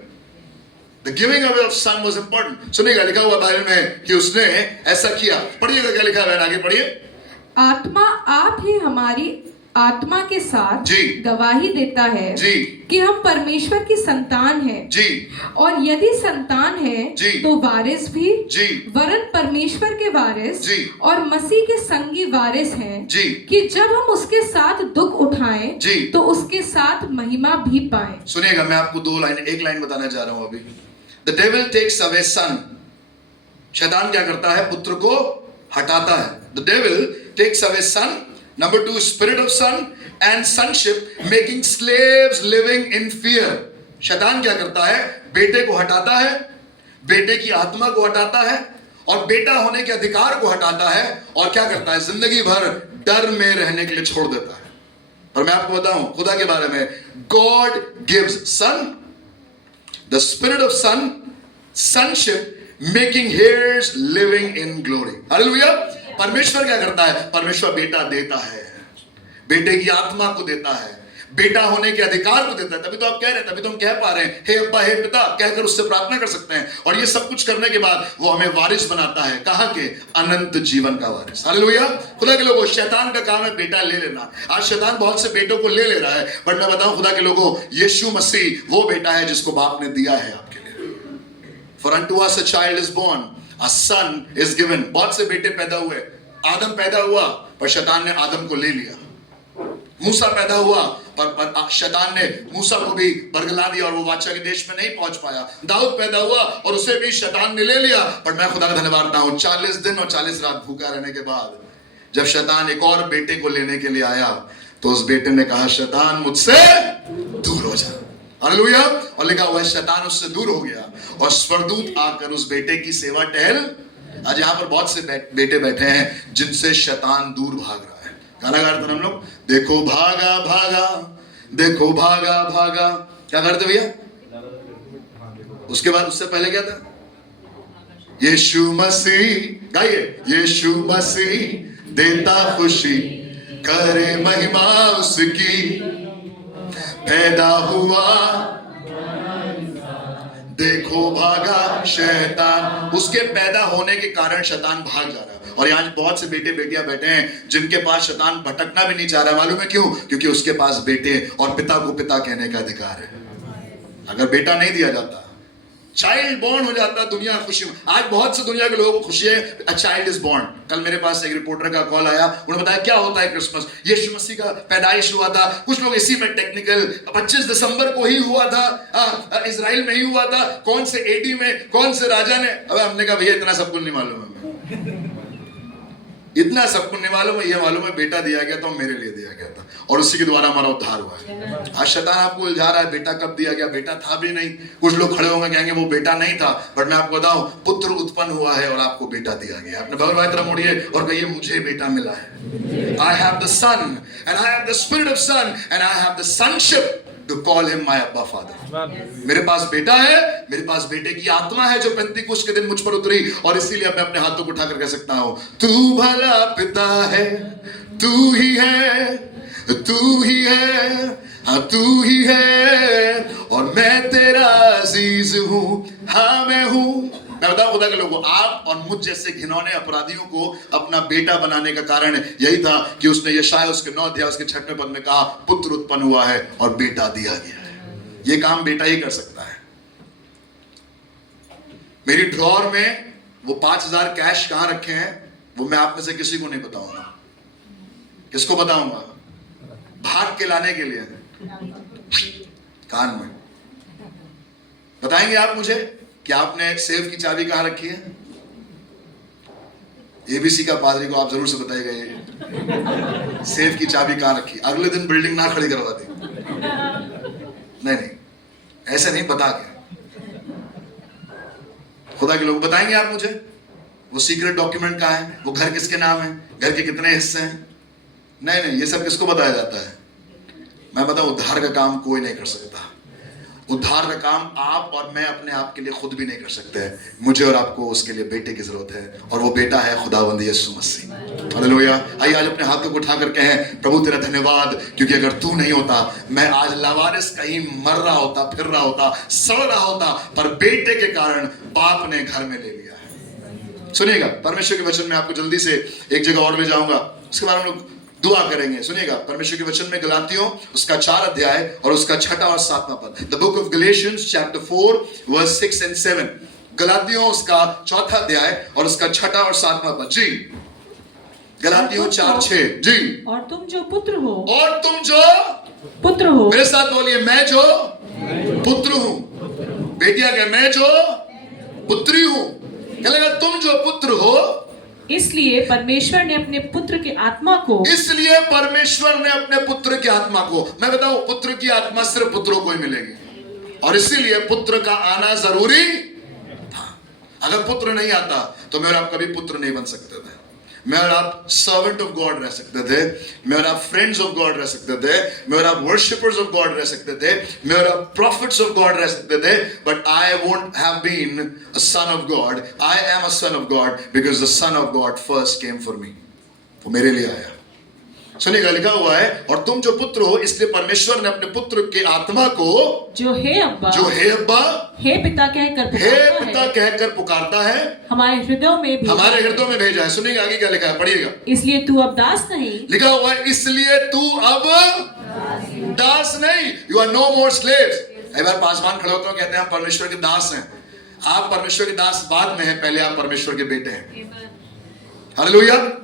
The giving away of son was important. सुनिएगा, लिखा हुआ बाइबल में कि उसने ऐसा किया। पढ़िएगा क्या लिखा है, आगे पढ़िए। आत्मा आप ही हमारी आत्मा के साथ जी गवाही देता है जी कि हम परमेश्वर की संतान हैं जी और यदि संतान है जी तो वारिस भी जी वरन परमेश्वर के वारिस जी और मसीह के संगी वारिस हैं जी कि जब हम उसके साथ दुख उठाएं जी तो उसके साथ महिमा भी पाएं। सुनिएगा, मैं आपको एक लाइन बताना चाह रहा हूं अभी। The devil takes away son. शैतान क्या करता है? पुत्र को हटाता है। The devil takes away son. Number 2, spirit of son and sonship, making slaves living in fear. शैतान क्या करता है? बेटे को हटाता है, बेटे की आत्मा को हटाता है और बेटा होने के अधिकार को हटाता है और क्या करता है? जिंदगी भर डर में रहने के लिए छोड़ देता है। और मैं आपको बताऊं खुदा के बारे में, God gives son, the spirit of son, sonship, making heirs living in glory. Hallelujah. परमेश्वर क्या करता है? परमेश्वर बेटा देता है, बेटे की आत्मा को देता है, बेटा होने के अधिकार को देता है। तभी तो आप कह रहे हैं, तभी तो हम कह पा रहे हैं हे अब्बा हे पिता कहकर उससे प्रार्थना कर सकते हैं। और ये सब कुछ करने के बाद वो हमें वारिस बनाता है। कहां के? अनंत जीवन का वारिस। हालेलुया। खुदा के लोगों, शैतान का काम है बेटा ले लेना। आज शैतान बहुत से बेटों को ले रहा है, बट मैं बताऊं खुदा के लोगों, यीशु मसीह वो बेटा है जिसको बाप ने दिया है आपके लिए। For unto us a child is born, a son is given. बहुत से बेटे पैदा हुए। आदम पैदा हुआ पर शैतान ने आदम को ले लिया। मूसा पैदा हुआ पर शैतान ने मूसा को भी बरगला दिया और वो बादशाह के देश में नहीं पहुंच पाया। दाऊद पैदा हुआ और उसे भी शैतान ने ले लिया। पर मैं खुदा का धन्यवाद करता हूं, 40 दिन और 40 रात भूखा रहने के बाद जब शैतान एक और बेटे को लेने के लिए आया तो उस बेटे ने कहा शैतान मुझसे दूर हो जा। हालेलुया। और लिखा हुआ है शैतान उससे दूर हो गया और स्वर्गदूत आकर उस बेटे की सेवा टहल। आज यहाँ पर बहुत से बेटे बैठे हैं जिनसे शैतान दूर भाग रहा है। गाना गा रहे थे हम लोग, देखो भागा भागा, देखो भागा भागा। क्या करते भैया? उसके बाद उससे पहले क्या था? यीशु मसीह, गाइए, यीशु मसीह देता खुशी, करे महिमा उसकी, पैदा हुआ देखो भागा शैतान। उसके पैदा होने के कारण शैतान भाग जा रहा है। और यहाँ बहुत से बेटे बेटियां बैठे हैं जिनके पास शैतान भटकना भी नहीं चाह रहा। मालूम है क्यों? क्योंकि उसके पास बेटे और पिता को पिता कहने का अधिकार है। अगर बेटा नहीं दिया जाता, चाइल्ड बॉर्न हो जाता, दुनिया खुशी। आज बहुत से दुनिया के लोगों को खुशी है, अ चाइल्ड इज बॉर्न। कल मेरे पास एक रिपोर्टर का कॉल आया, उन्होंने बताया क्या होता है क्रिसमस? यीशु मसीह का पैदाइश हुआ था। कुछ लोग इसी में टेक्निकल, 25 दिसंबर को ही हुआ था, इजराइल में ही हुआ था, कौन से एडी में, कौन से राजा ने। अब हमने कहा भैया इतना सब कुछ नहीं मालूम है, इतना सब कुछ नहीं मालूम है। ये मालूम है बेटा दिया गया था, मेरे लिए दिया गया था और उसी के द्वारा हमारा उद्धार हुआ है। आज शैतान आपको उलझा रहा है, बेटा कब दिया गया? बेटा था भी नहीं। कुछ लोग खड़े होंगे कहेंगे वो बेटा नहीं था, बट मैं आपको बताऊं पुत्र उत्पन्न हुआ है और आपको बेटा दिया गया। अपने बगल वाली तरफ मुड़िए और कहिए मुझे बेटा मिला है। I have the son and I have the spirit of son and I have the sonship to call him my Abba Father. मेरे पास बेटा है, मेरे पास बेटे की आत्मा है जो पेंतीकुस्त के दिन मुझ पर उतरी। और इसीलिए मैं अपने हाथों को उठाकर कह सकता हूं तू भला पिता है, तू ही है, तू ही है, हाँ तू ही है और मैं तेरा अजीज हूं, हाँ मैं हूं। मैं बताऊं खुदा के लोगों, आप और मुझ जैसे घिनौने अपराधियों को अपना बेटा बनाने का कारण यही था कि उसने यशायाह उसके 9 अध्याय उसके 6वें पद में कहा पुत्र उत्पन्न हुआ है और बेटा दिया गया है। ये काम बेटा ही कर सकता है। मेरी ड्रॉर में वो 5000 कैश कहां रखे हैं वो मैं आप में से किसी को नहीं बताऊंगा। किसको बताऊंगा? भाग के लाने के लिए कान में। बताएंगे आप मुझे कि आपने सेफ की चाबी कहां रखी है? एबीसी का पादरी को आप जरूर से बताइएगा ये सेफ की चाबी कहां रखी। अगले दिन बिल्डिंग ना खड़ी करवा दी। नहीं नहीं, ऐसे नहीं, बता के। खुदा के लोग बताएंगे आप मुझे वो सीक्रेट डॉक्यूमेंट कहां है, वो घर किसके नाम है, घर के कितने हिस्से हैं? नहीं नहीं, ये सब किसको बताया जाता है? मैं बताऊं उद्धार का काम कोई नहीं कर सकता। उद्धार का काम आप और मैं अपने आप के लिए खुद भी नहीं कर सकते हैं। मुझे और आपको उसके लिए बेटे की जरूरत है, और वो बेटा है खुदावंद यीशु मसीह। हालेलुया। आइए आज अपने हाथों को उठाकर कहें, प्रभु तेरा धन्यवाद, क्योंकि अगर तू नहीं होता मैं आज लावारिस कहीं मर रहा होता, फिर रहा होता, सड़ रहा होता, पर बेटे के कारण बाप ने घर में ले लिया है। सुनिएगा, परमेश्वर के वचन में आपको जल्दी से एक जगह और ले जाऊंगा, उसके बाद हम लोग दुआ करेंगे। सुनिएगा, परमेश्वर के वचन में गलातियों उसका 4 अध्याय और उसका 6वां और 7वां पद। The book of Galatians chapter 4 verse 6 and 7। गलातियों उसका 4था अध्याय और उसका 6वां और 7वां पद। जी, गलातियों 4:6। जी, और तुम जो पुत्र हो, और तुम जो पुत्र हो, मेरे साथ बोलिए, मैं जो पुत्र हूं। बेटिया क्या, मैं जो पुत्री हूं। क्या लगा, तुम जो पुत्र हो, इसलिए परमेश्वर ने अपने पुत्र के आत्मा को, इसलिए परमेश्वर ने अपने पुत्र की आत्मा को, मैं बताऊं, पुत्र की आत्मा सिर्फ पुत्रों को ही मिलेगी, और इसीलिए पुत्र का आना जरूरी था। अगर पुत्र नहीं आता तो मैं और आप कभी पुत्र नहीं बन सकते थे। मैं और आप सर्वेंट ऑफ गॉड रह सकते थे, मैं और आप फ्रेंड्स ऑफ गॉड रह सकते थे, मैं और आप वर्शिपर्स ऑफ गॉड रह सकते थे, मैं और आप प्रॉफिट्स ऑफ गॉड रह सकते थे, but I won't have been a son of God. I am a son of God because the son of God first came for me. वो मेरे लिए आया। सुनिएगा, लिखा हुआ है, और तुम जो पुत्र हो, इसलिए परमेश्वर ने अपने पुत्र के आत्मा को, जो हे अब्बा, हे पिता कहकर हे पिता कहकर पुकारता है, हमारे हृदयों में भेजा है। सुनिएगा आगे क्या लिखा है, पढ़िएगा। इसलिए तू अब दास नहीं, लिखा हुआ है, इसलिए तू अब दास नहीं। You are no more slaves. एक बार पासवान खड़े होते हैं, कहते हैं हम परमेश्वर के दास हैं। आप परमेश्वर के दास बाद में हैं, पहले आप परमेश्वर के बेटे हैं। Hallelujah.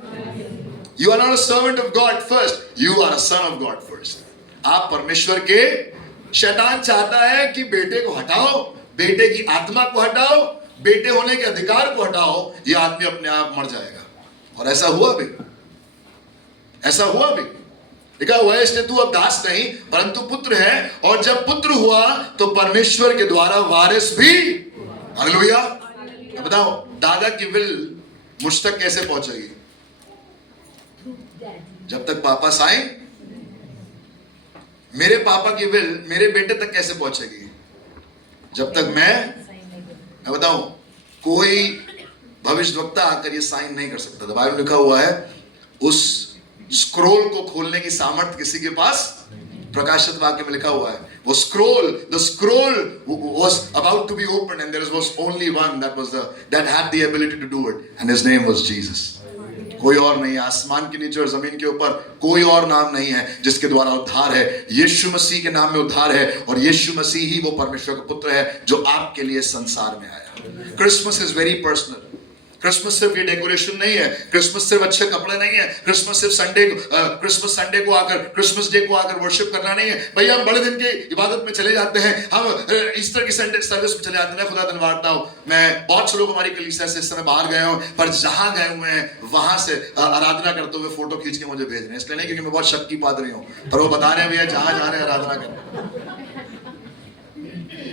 You are not a servant of God first, you are a son of God first. आप परमेश्वर के, शैतान चाहता है कि बेटे को हटाओ, बेटे की आत्मा को हटाओ, बेटे होने के अधिकार को हटाओ, ये आदमी अपने आप मर जाएगा। और ऐसा हुआ भी, ऐसा हुआ भी। लिखा हुआ है, इसलिए तू अब दास नहीं परंतु पुत्र है, और जब पुत्र हुआ तो परमेश्वर के द्वारा वारिस भी। हालेलुया। बताओ, दादा की विल मुझ तक कैसे पहुंचेगी? जब तक पापा साइन, मेरे पापा की विल मेरे बेटे तक कैसे पहुंचेगी? जब तक मैं बताऊं, कोई भविष्यवक्ता आकर ये साइन नहीं कर सकता था। बाइबल में लिखा हुआ है, उस स्क्रोल को खोलने की सामर्थ्य किसी के पास, प्रकाशित वाक्य में लिखा हुआ है, वो scroll, the scroll was about to be opened and there was only one that had the ability to do it, and his name was Jesus. कोई और नहीं है, आसमान के नीचे और जमीन के ऊपर कोई और नाम नहीं है जिसके द्वारा उद्धार है। यीशु मसीह के नाम में उद्धार है, और यीशु मसीह ही वो परमेश्वर का पुत्र है जो आपके लिए संसार में आया। Christmas is very personal. Christmas सिर्फ ये डेकोरेशन नहीं है, क्रिसमस सिर्फ अच्छे कपड़े नहीं है, क्रिसमस सिर्फ क्रिसमस संडे को आकर, क्रिसमस डे को आकर वर्शिप करना नहीं है। भैया हम बड़े दिन की इबादत में चले जाते हैं, हम ईस्टर की संडे सर्विस में चले जाते हैं। खुदा धन्यवाद हो, मैं बहुत से लोग हमारी कलीसिया से इस समय बाहर गए हूं, पर जहां गए हुए हैं वहां से आराधना करते हुए फोटो खींच के मुझे भेज रहे हैं। इसलिए नहीं क्योंकि मैं बहुत शक्की पादरी हूं, पर वो बता रहे हैं भैया जहां जा रहे हैं आराधना करने।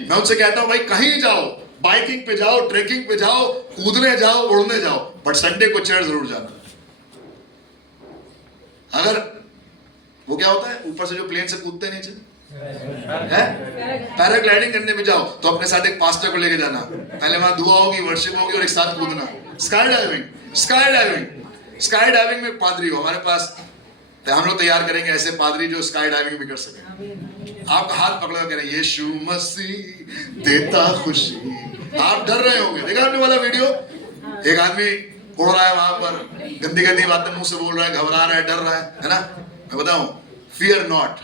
मैं उनसे कहता हूं, भाई कहीं जाओ, बाइकिंग पे जाओ, ट्रेकिंग पे जाओ, कूदने जाओ, उड़ने जाओ, बट संडे को चर्च जरूर जाना। अगर वो क्या होता है, ऊपर से जो प्लेन से कूदते नीचे है, पैराग्लाइडिंग करने भी जाओ तो अपने साथ एक पास्टर को लेके जाना। पहले वहां दुआ होगी, वर्शिप होगी, और एक साथ कूदना। स्काई डाइविंग में पादरी हो हमारे पास, तो हम लोग तैयार करेंगे ऐसे पादरी जो स्काई डाइविंग भी कर सके। आपका हाथ पकड़ा कह रहे, यीशु मसीह देता खुशी। आप डर रहे होंगे, देखा आपने वाला वीडियो, एक आदमी उड़ रहा है वहां पर, गंदी गंदी बातें मुंह से बोल रहा है, घबरा रहा है, डर रहा है ना। मैं बताऊं, fear not,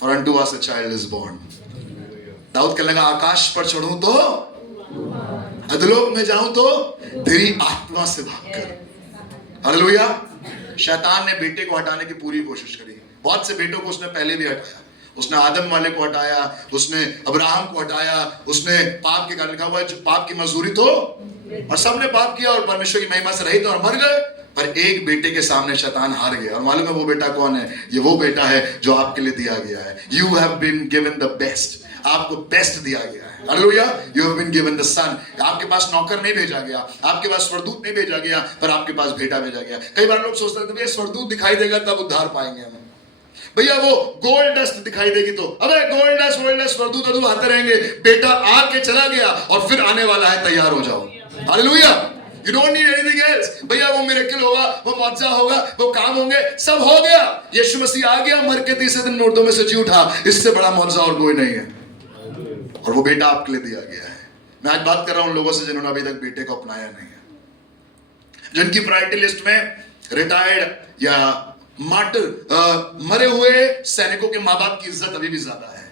for unto us a child is born. दाऊद कहने लगा, आकाश पर चढ़ूं तो, अधोलोक में जाऊं तो तेरी आत्मा से भागकर। हालेलुया। शैतान ने बेटे को हटाने की पूरी कोशिश करी। बहुत से बेटों को उसने पहले भी हटाया। उसने आदम वाले को हटाया, उसने अब्राहम को हटाया, उसने पाप के कारण, लिखा हुआ है जो पाप की मजदूरी तो, और सबने पाप किया और परमेश्वर की महिमा से रहित और मर गए। पर एक बेटे के सामने शैतान हार गया, और मालूम है वो बेटा कौन है? ये वो बेटा है जो आपके लिए दिया गया है। You have been given the best, आपको बेस्ट दिया गया है। Hallelujah. You have been given the son. आपके पास नौकर नहीं भेजा गया, आपके पास स्वरदूत नहीं भेजा गया, पर आपके पास बेटा भेजा गया। कई बार लोग सोचते हैं ये स्वरदूत दिखाई देगा तब उद्धार पाएंगे हम। भैया वो गोल्ड डस्ट दिखाई देगी तो अबे गोल्ड डस्ट वर्दू तदू आते रहेंगे। बेटा आके चला गया और फिर आने वाला है, तैयार हो जाओ। Hallelujah. You don't need anything else। भैया वो मिरेकल होगा, वो मौजज़ा होगा, वो काम होंगे, सब हो गया। यीशु मसीह आ गया, मर के तीसरे दिन मुर्दों में से जी उठा। इससे बड़ा मौजज़ा और कोई नहीं है। और वो बेटा आपके लिए दिया गया है। मैं आज बात कर रहा हूं उन लोगों से जिन्होंने अभी तक बेटे को अपनाया नहीं है, जिनकी प्रायोरिटी लिस्ट में रिटायर्ड या मार्टर मरे हुए सैनिकों के माँ बाप की इज्जत अभी भी ज्यादा है,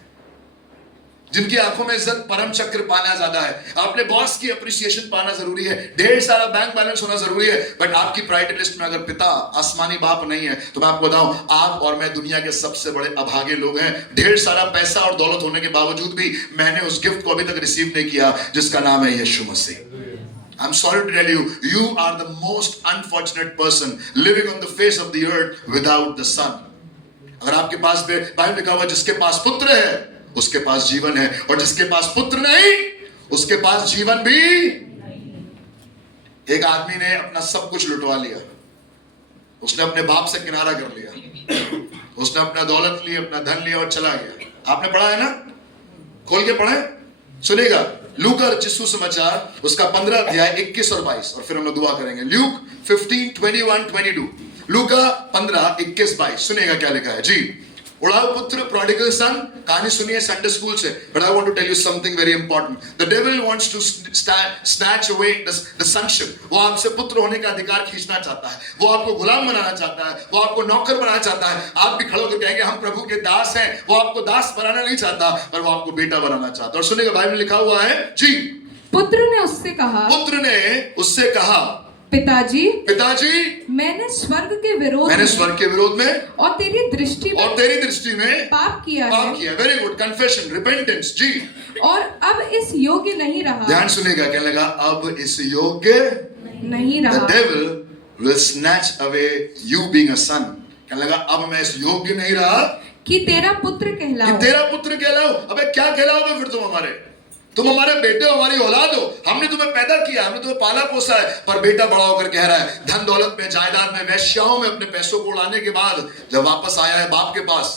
जिनकी आंखों में इज्जत परम चक्र पाना ज्यादा है। अपने बॉस की अप्रिसिएशन पाना जरूरी है, ढेर सारा बैंक बैलेंस होना जरूरी है, बट आपकी प्रायोरिटी लिस्ट में अगर पिता आसमानी बाप नहीं है तो मैं आपको बताऊं, आप और मैं दुनिया के सबसे बड़े अभागे लोग हैं। ढेर सारा पैसा और दौलत होने के बावजूद भी मैंने उस गिफ्ट को अभी तक रिसीव नहीं किया जिसका नाम है यीशु मसीह। I'm sorry to tell you, you are the most unfortunate person living on the face of the earth without the son। अगर आपके पास बाइबल लिखा हुआ जिसके पास पुत्र है उसके पास जीवन है, और जिसके पास पुत्र नहीं उसके पास जीवन भी। एक आदमी ने अपना सब कुछ लुटवा लिया, उसने अपने बाप से किनारा कर लिया, उसने अपना दौलत ली, अपना धन लिया और चला गया। आपने पढ़ा है ना, खोल के पढ़े, सुनेगा। लूका रचित सुसमाचार उसका 15 अध्याय 21 और 22, और फिर हम लोग दुआ करेंगे। ल्यूक 15:21-22, लूका 15:21-22, सुनेगा क्या लिखा है जी। उड़ाऊ पुत्र, प्रोडिगल सन, कहानी सुनिए संडे स्कूल से, but I want to tell you something very important. The devil wants to snatch away the sonship। वो आपसे पुत्र होने का अधिकार खींचना चाहता है, वो आपको गुलाम बनाना चाहता है, वो आपको नौकर बनाना चाहता है। आप भी खड़े होकर कहेंगे हम प्रभु के दास हैं। वो आपको दास बनाना नहीं चाहता, पर वो आपको बेटा बनाना चाहता है। और सुनिएगा, बाइबल में लिखा हुआ है जी, पुत्र ने उससे कहा, पिताजी मैंने स्वर्ग के विरोध में और तेरी दृष्टि में पाप किया है। वेरी गुड, कन्फेशन, रिपेंटेंस जी। और अब इस योग्य नहीं रहा। ध्यान सुनेगा, क्या लगा, अब इस योग्य नहीं रहा। The devil will snatch away you being a son। क्या लगा, अब मैं इस योग्य नहीं रहा कि तेरा पुत्र कहलाओ। अबे क्या कहलाओगे फिर तुम हमारे बेटे हो, हमारी औलाद हो, हमने तुम्हें पैदा किया, हमने तुम्हें पाला पोसा है। पर बेटा बड़ा होकर कह रहा है, धन दौलत में, जायदाद में, वैश्याओं में अपने पैसों को उड़ाने के बाद जब वापस आया है बाप के पास,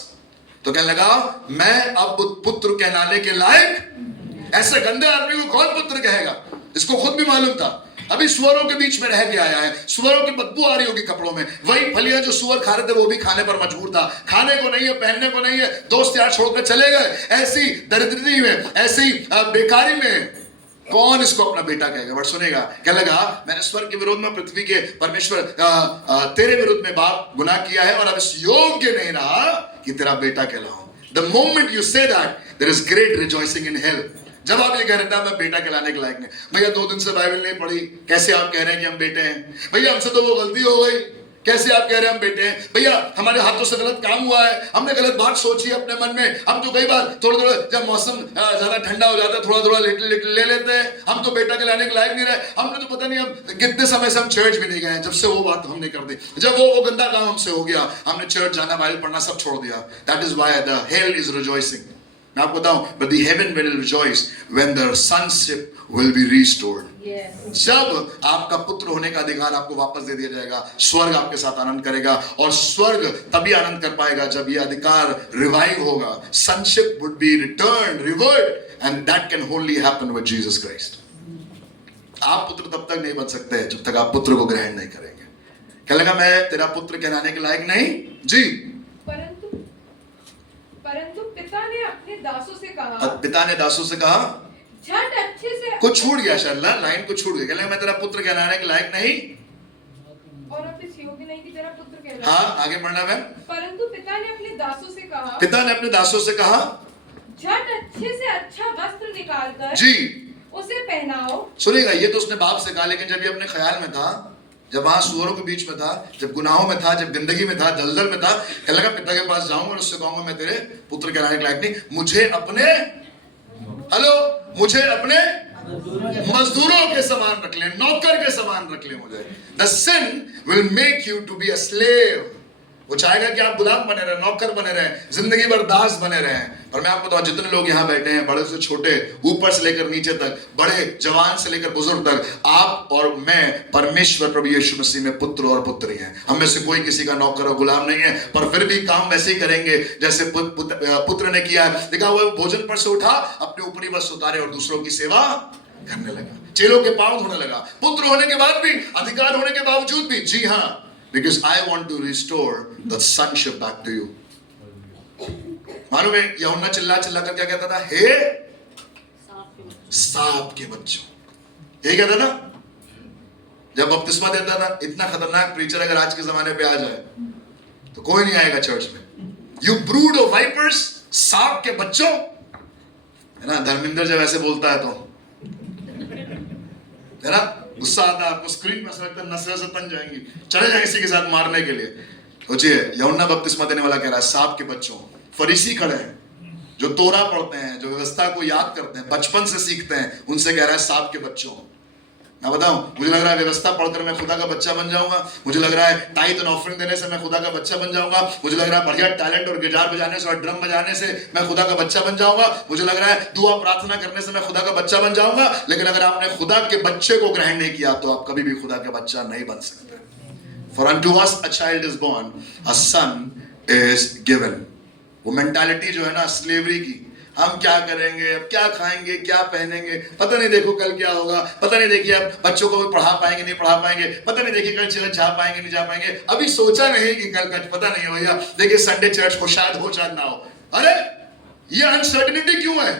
तो कहने लगा मैं अब पुत्र कहलाने के लायक। ऐसे गंदे आदमी को कौन पुत्र कहेगा? इसको खुद भी मालूम था, अभी सुअरों के बीच में रह के आया है, सुअरों की बदबू आ रही होगी कपड़ों में, वही फलियां जो सुअर खा रहे थे वो भी खाने पर मजबूर था। खाने को नहीं है, पहनने को नहीं है, दोस्त यार छोड़कर चले गए। ऐसी दरिद्रता में, ऐसी बेकारी में कौन इसको अपना बेटा कहेगा? बट सुनेगा, क्या लगा, मैंने स्वर्ग के विरोध में, पृथ्वी के परमेश्वर तेरे विरुद्ध में बाप गुनाह किया है, और अब इस योग्य नहीं रहा कि तेरा बेटा कहलाऊं। The moment you say that, there is great rejoicing in hell। जब आप ये कह रहे थे मैं बेटा कहलाने के लायक नहीं, भैया 2 दिन से बाइबल नहीं पढ़ी, कैसे आप कह रहे हैं कि हम बेटे हैं? भैया हमसे तो वो गलती हो गई, कैसे आप कह रहे हैं हम बेटे हैं? भैया हमारे हाथों से गलत काम हुआ है, हमने गलत बात सोची अपने मन में, हम तो कई बार थोड़ा जब मौसम ज्यादा ठंडा हो जाता है थोड़ा लिटिल ले लेते हैं, हम तो बेटा कहलाने के लायक नहीं रहे। हमने तो पता नहीं हम कितने समय से हम चर्च भी नहीं गए, जब से वो बात हमने कर दी, जब वो गंदा काम हमसे हो गया, हमने चर्च जाना, बाइबल पढ़ना सब छोड़ दिया। That is why the hell is rejoicing. मैं आपको बताऊं, but the heaven will rejoice when the sonship will be restored। जब आपका पुत्र होने का अधिकार आपको वापस दे दिया जाएगा, स्वर्ग आपके साथ आनंद करेगा, और स्वर्ग तभी आनंद कर पाएगा जब ये अधिकार रिवाइव होगा। sonship would be returned, revert, and that can only happen with Jesus Christ। आप पुत्र तब तक नहीं बन सकते जब तक आप पुत्र को ग्रहण नहीं करेंगे। क्या लगा, मैं तेरा पुत्र कहलाने के लायक नहीं जी। परंतु पिता ने अपने दासों से कहा, झट अच्छे से, कुछ छूट गया शायद, लाइन कुछ छूट गया। मैं तेरा पुत्र कहलाने के लायक नहीं, और अब इस योग्य नहीं कि तेरा पुत्र कहलाए। हाँ, आगे बढ़ना है। परंतु पिता ने अपने दासों से कहा, झट अच्छे से अच्छा वस्त्र निकालकर जी उसे पहनाओ। सुनिएगा, ये तो उसने बाप से कहा, लेकिन जब ये अपने ख्याल में था, जब वहां सुअरों के बीच में था, जब गुनाहों में था, जब गंदगी में था, दलदल में था, कहने लगा पिता के पास जाऊंगा और उससे कहूंगा मैं तेरे पुत्र कहलाने के लायक नहीं, मुझे अपने मजदूरों के समान रख ले, नौकर के समान रख ले मुझे। The sin will make you to be a slave। वो चाहेगा कि आप गुलाम बने रहे, नौकर बने रहे, जिंदगी भर दास बने रहे। पर मैं आपको बताऊं, जितने लोग यहाँ बैठे हैं, बड़े से छोटे, ऊपर से लेकर नीचे तक, बड़े जवान से लेकर बुजुर्ग तक, आप और मैं परमेश्वर प्रभु यीशु मसीह में पुत्र और पुत्री हैं। हम में से कोई किसी का नौकर और गुलाम नहीं है, पर फिर भी काम वैसे ही करेंगे जैसे पुत्र ने किया। देखा हुआ, भोजन पर से उठा, अपने ऊपरी वस्त्र उतारे और दूसरों की सेवा करने लगा, चेलों के पांव धोने लगा। पुत्र होने के बाद भी, अधिकार होने के बावजूद भी, जी हाँ, because I want to restore the sonship back to you. मालूम है यूहन्ना चिल्ला चिल्ला कर क्या कहता था? हे सांप के बच्चों, यही कहता था जब बपतिस्मा देता था। इतना खतरनाक प्रीचर अगर आज के जमाने पे आ जाए तो कोई नहीं आएगा चर्च में। You brood of vipers, सांप के बच्चों, है ना? धर्मेंद्र जब ऐसे बोलता है तो है ना, गुस्सा आता है आपको, स्क्रीन पर लगता है नसर से तन जाएंगी, चले जाएंगे किसी के साथ मारने के लिए। सोचिए, यूहन्ना बपतिस्मा देने वाला कह रहा है सांप के बच्चों। फरीसी खड़े हैं जो तोरा पढ़ते हैं, जो व्यवस्था को याद करते हैं, बचपन से सीखते हैं, उनसे कह रहा है सांप के बच्चों। मैं बताऊं, मुझे लग रहा है व्यवस्था पढ़कर मैं खुदा का बच्चा बन जाऊंगा, मुझे लग रहा है टाइट एंड ऑफरिंग देने से मैं खुदा का बच्चा बन जाऊंगा, मुझे लग रहा है बढ़िया टैलेंट और गिटार बजाने से और ड्रम बजाने से मैं खुदा का बच्चा बन जाऊंगा, मुझे लग रहा है दुआ प्रार्थना करने से मैं खुदा का बच्चा बन जाऊंगा। लेकिन अगर आपने खुदा के बच्चे को ग्रहण नहीं किया तो आप कभी भी खुदा का बच्चा नहीं बन सकते। For unto us a child is born, a son is given। वो मेंटालिटी जो है ना स्लेवरी की, हम क्या करेंगे, अब क्या खाएंगे, क्या पहनेंगे, पता नहीं, देखो कल क्या होगा, पता नहीं, देखिए अब बच्चों को भी पढ़ा पाएंगे नहीं पढ़ा पाएंगे, पता नहीं, देखिए कल चर्च जा पाएंगे नहीं जा पाएंगे, अभी सोचा नहीं कि कल का पता नहीं भैया, देखिए संडे चर्च को शायद हो शायद ना हो। अरे ये अनसर्टेनिटी क्यों है?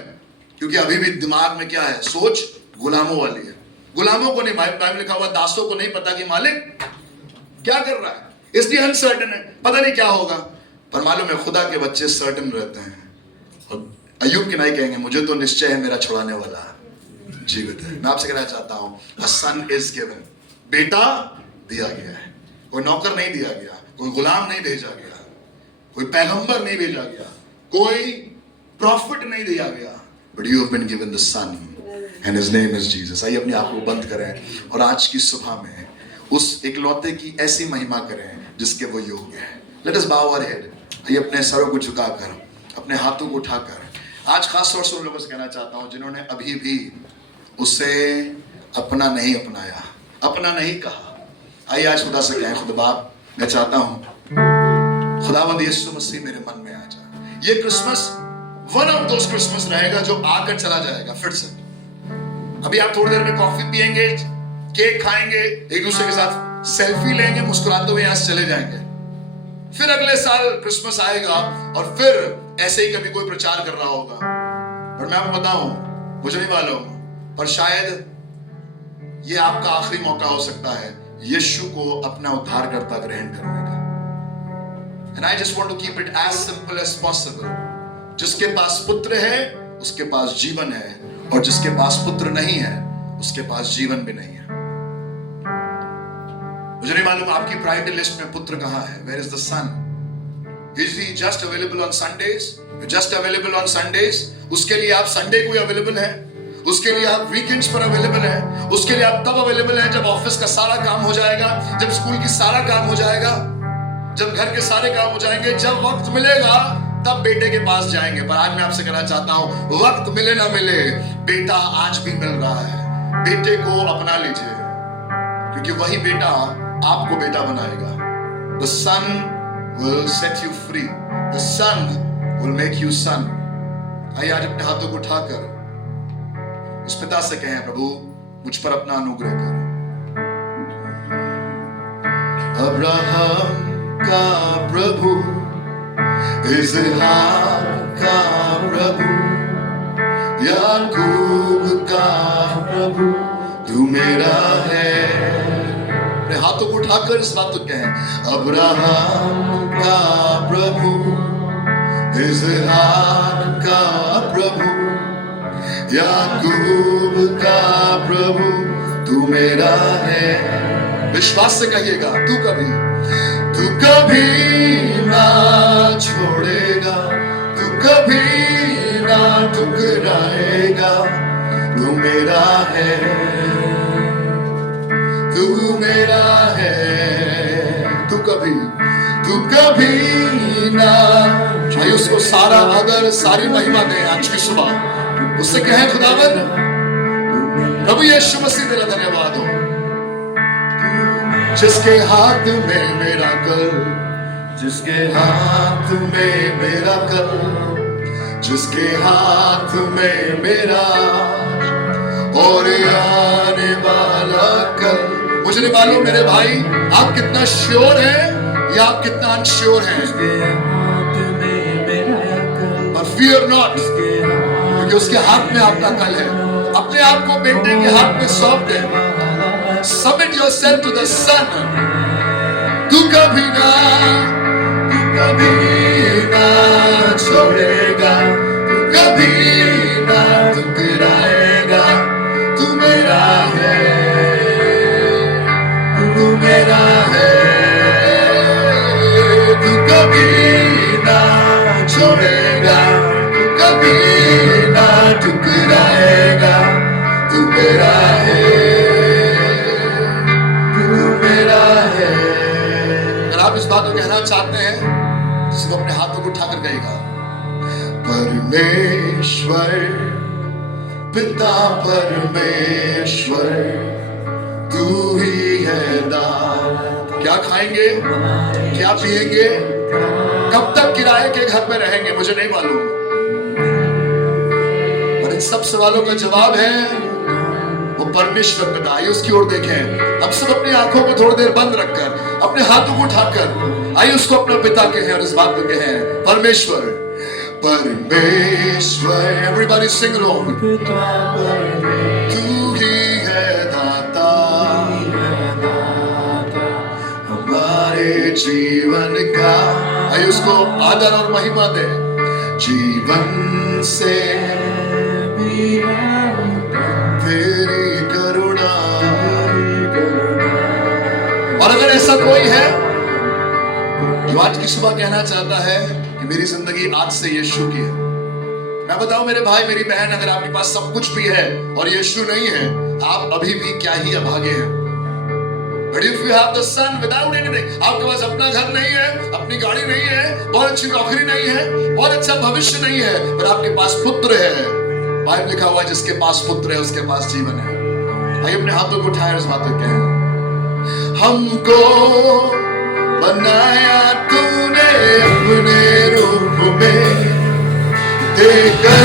क्योंकि अभी भी दिमाग में क्या है, सोच गुलामों वाली है। गुलामों को नहीं, बाइबल लिखा हुआ दासों को नहीं पता कि मालिक क्या कर रहा है, इसलिए अनसर्टेन है, पता नहीं क्या होगा। पर मालूम है खुदा के बच्चे सर्टेन रहते हैं। और अय्यूब के नहीं कहेंगे मुझे तो निश्चय है मेरा छुड़ाने वाला जीवित है। मैं आपसे कहना चाहता हूं, a son is given, बेटा दिया गया है। कोई नौकर नहीं दिया गया, कोई गुलाम नहीं भेजा गया, कोई पैगंबर नहीं भेजा गया, कोई प्रॉफिट नहीं दिया गया, but you have been given the son and his name is Jesus। आइए अपनी आंखों को बंद करें और आज की सुबह में उस इकलौते की ऐसी महिमा करें जिसके वो योग्य है। Let us bow our head। आइए अपने सरों को झुकाकर, अपने हाथों को उठाकर आज खास तौर से उन लोगों से कहना चाहता हूं जिन्होंने अभी भी उसे अपना नहीं अपनाया, अपना नहीं कहा। आइए आज खुदा से कहें, खुदा बाप मैं चाहता हूं खुदावंद यीशु मसीह मेरे मन में आ जा। ये Christmas one of those Christmas रहेगा जो आकर चला जाएगा फिर से। अभी आप थोड़ी देर में कॉफी पियेंगे, केक खाएंगे, एक दूसरे के साथ सेल्फी लेंगे, मुस्कुराते हुए यहां से चले जाएंगे। फिर अगले साल क्रिसमस आएगा और फिर ऐसे ही कभी कोई प्रचार कर रहा होगा। पर मैं आपको बताऊं, मुझे नहीं मालूम, पर शायद ये आपका आखिरी मौका हो सकता है यीशु को अपना उद्धारकर्ता ग्रहण करने का। And I just want to keep it as simple as possible। जिसके पास पुत्र है उसके पास जीवन है, और जिसके पास पुत्र नहीं है उसके पास जीवन भी नहीं है। मुझे नहीं मालूम आपकी प्रायोरिटी लिस्ट में पुत्र कहां है। Where is the son? Is he just available on Sundays? Just available on Sundays? उसके लिए आप संडे को अवेलेबल हैं, उसके लिए आप वीकेंड्स पर अवेलेबल हैं, उसके लिए आप तब अवेलेबल हैं जब ऑफिस का सारा काम हो जाएगा, जब स्कूल की सारा काम हो जाएगा, जब घर के सारे काम हो जाएंगे, जब वक्त मिलेगा तब बेटे के पास जाएंगे। पर आज मैं आपसे कहना चाहता हूं, वक्त मिले ना मिले, बेटा आज भी मिल रहा है। बेटे को अपना लीजिए, क्योंकि वही बेटा आपको बेटा बनाएगा। The son will set you free, the son will make you son। आइए आज अपने हाथों को उठाकर उस पिता से कहें, प्रभु मुझ पर अपना अनुग्रह कर। अब्राहम का प्रभु, इज़हाक का प्रभु, याकूब का प्रभु, तू मेरा है। अपने हाथों को उठाकर इस बात को कहें, अब्राहम का प्रभु, इज़हाक का प्रभु, याकूब का प्रभु, तू मेरा है। विश्वास से कहिएगा, तू कभी ना छोड़ेगा, तू कभी ना ठुकराएगा, तू मेरा है, तू मेरा है। तू तू कभी ना। आइए उसको सारा आदर सारी महिमा दे आज की सुबह। उससे कहे खुदावन प्रभु यीशु मसीह तेरा धन्यवाद हो, जिसके हाथ में मेरा कल, जिसके हाथ में मेरा कल, जिसके हाथ में मेरा और आने वाला कल। मुझे नहीं मालूम मेरे भाई आप कितना श्योर हैं या आप कितना अनश्योर हैं, पर फियर नॉट, क्योंकि उसके हाथ में आपका कल है। अपने आप को बेटे के हाथ में सौंप दे। Submit yourself to the Son. तू कभी ना छोड़ेगा, तू कभी ना ठुकराएगा। तू मेरा है, तू मेरा है, तू कभी ना छोड़ेगा, तू कभी ना ठुकराएगा। तू मेरा है, आप इस बात को कहना चाहते हैं, सिर्फ अपने हाथों को उठाकर कहेगा परमेश्वर पिता परमेश्वर तू ही है दाता। क्या खाएंगे, क्या पिएंगे, कब तक किराए के घर में रहेंगे मुझे नहीं मालूम, पर इन सब सवालों का जवाब है वो परमेश्वर पिता। आइए उसकी ओर देखें। अब सब अपनी आंखों को थोड़ी देर बंद रखकर अपने हाथों को उठाकर आइए उसको अपना पिता कहें और इस बात को कहें परमेश्वर, परमेश्वर। Everybody sing along. तू ही है दाता हमारे जीवन का। आइए उसको आदर और महिमा दे। जीवन से भी तेरी करुणा। और अगर ऐसा कोई है जो आज की सुबह कहना चाहता है कि मेरी जिंदगी आज से यीशु की है, मैं बताऊं मेरे भाई मेरी बहन, अगर आपके पास सब कुछ भी है और यीशु नहीं है, आप अभी भी क्या ही अभागे हैं। But if you have the Son without anything, आपके पास अपना घर नहीं है, अपनी गाड़ी नहीं है, बहुत अच्छी नौकरी नहीं है, बहुत अच्छा भविष्य नहीं है, पर आपके पास पुत्र है। बाइबल लिखा हुआ है जिसके पास पुत्र है उसके पास जीवन है। आइए अपने हाथों को उठाएं इस बात को कहें। हमको बनाया तूने अपने रूप में, देकर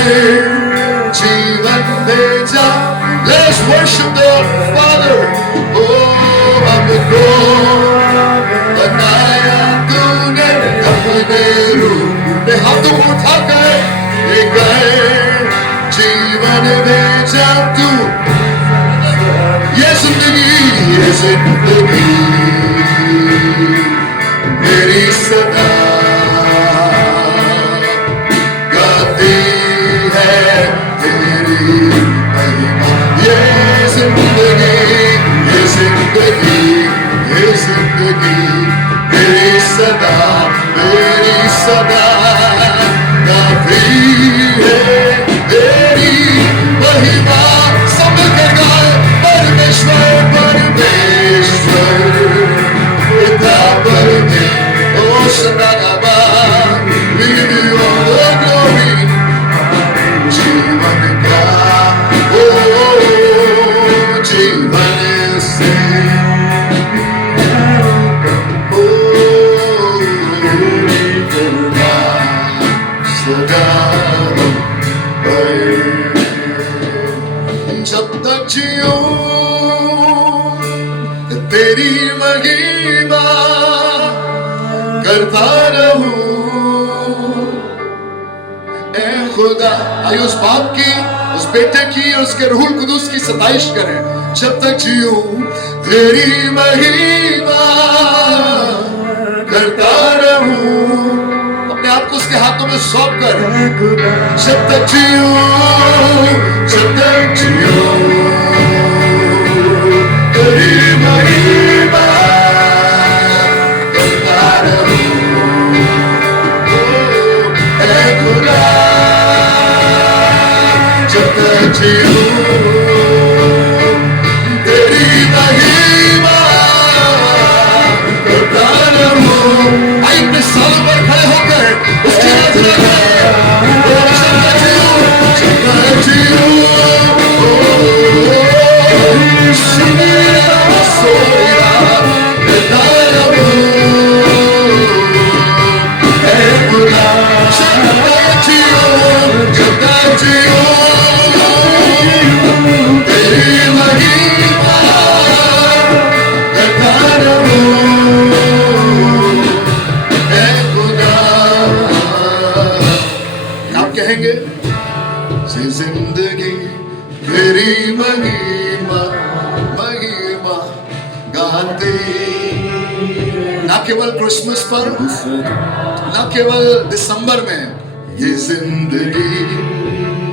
जीवन भेजा। Let's worship the Father. Oh, हमको बनाया तूने अपने रूप में, हाथों को उठाकर देकर जीवन भेजा तू। ये जिंदगी मेरी सदा गाती है तेरी महिमा। ये जिंदगी मेरी सदा गाती है तेरी महिमा। सब कर गाए परमेश्वर परमेश्वर पिता परमेश्वर। ओ सदाबा we give you all the glory। जीवन का ओ जीवन से जब तक जियो तेरी महिमा करता रहूं ए खुदा। आइए उस बाप की, उस बेटे की और उसके रूहुल कुदूस की सताइश करें। जब तक जियो तेरी महिमा करता रहूं, अपने आप को उसके हाथों में सौंप कर। जब तक जियो तेरी महिमा करता रहूं ऐ खुदा। जब तक जियो तेरी महिमा करता रहूं। आइए तेरी महिमा महिमा गाते। ना केवल क्रिसमस पर, ना केवल दिसंबर में, ये जिंदगी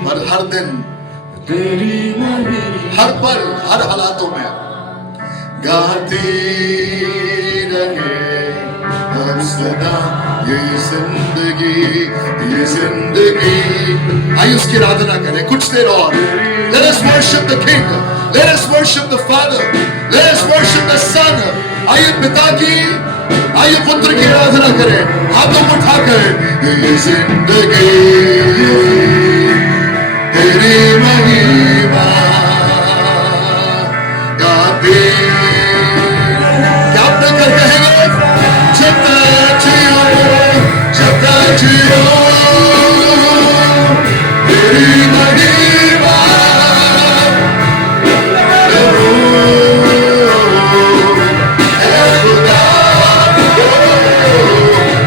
पर हर दिन, हर पल, हर हालातों में गाते रहे हम सदा ये जिंदगी, ये जिंदगी। आइए उसकी आराधना करें कुछ देर और। Let us worship the King, let us worship the Father, let us worship the Son। आइए पिता की, आइए पुत्र की आराधना करें हाथों को उठाकर। ये जिंदगी तेरी महिमा गाते। क्या आप मिलकर कहेंगे? जब तक जियो, जब तक जियो तेरी महिमा है खुदा।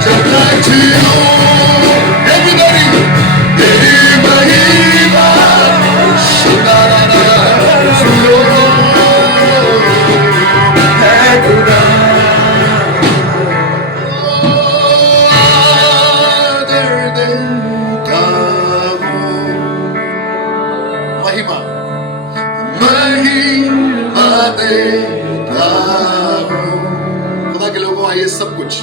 जब तक जियो everybody तेरी महिमा सुना सुनो है खुदा। महिमा महिमा देता हूँ। खुदा के लोगों आइए सब कुछ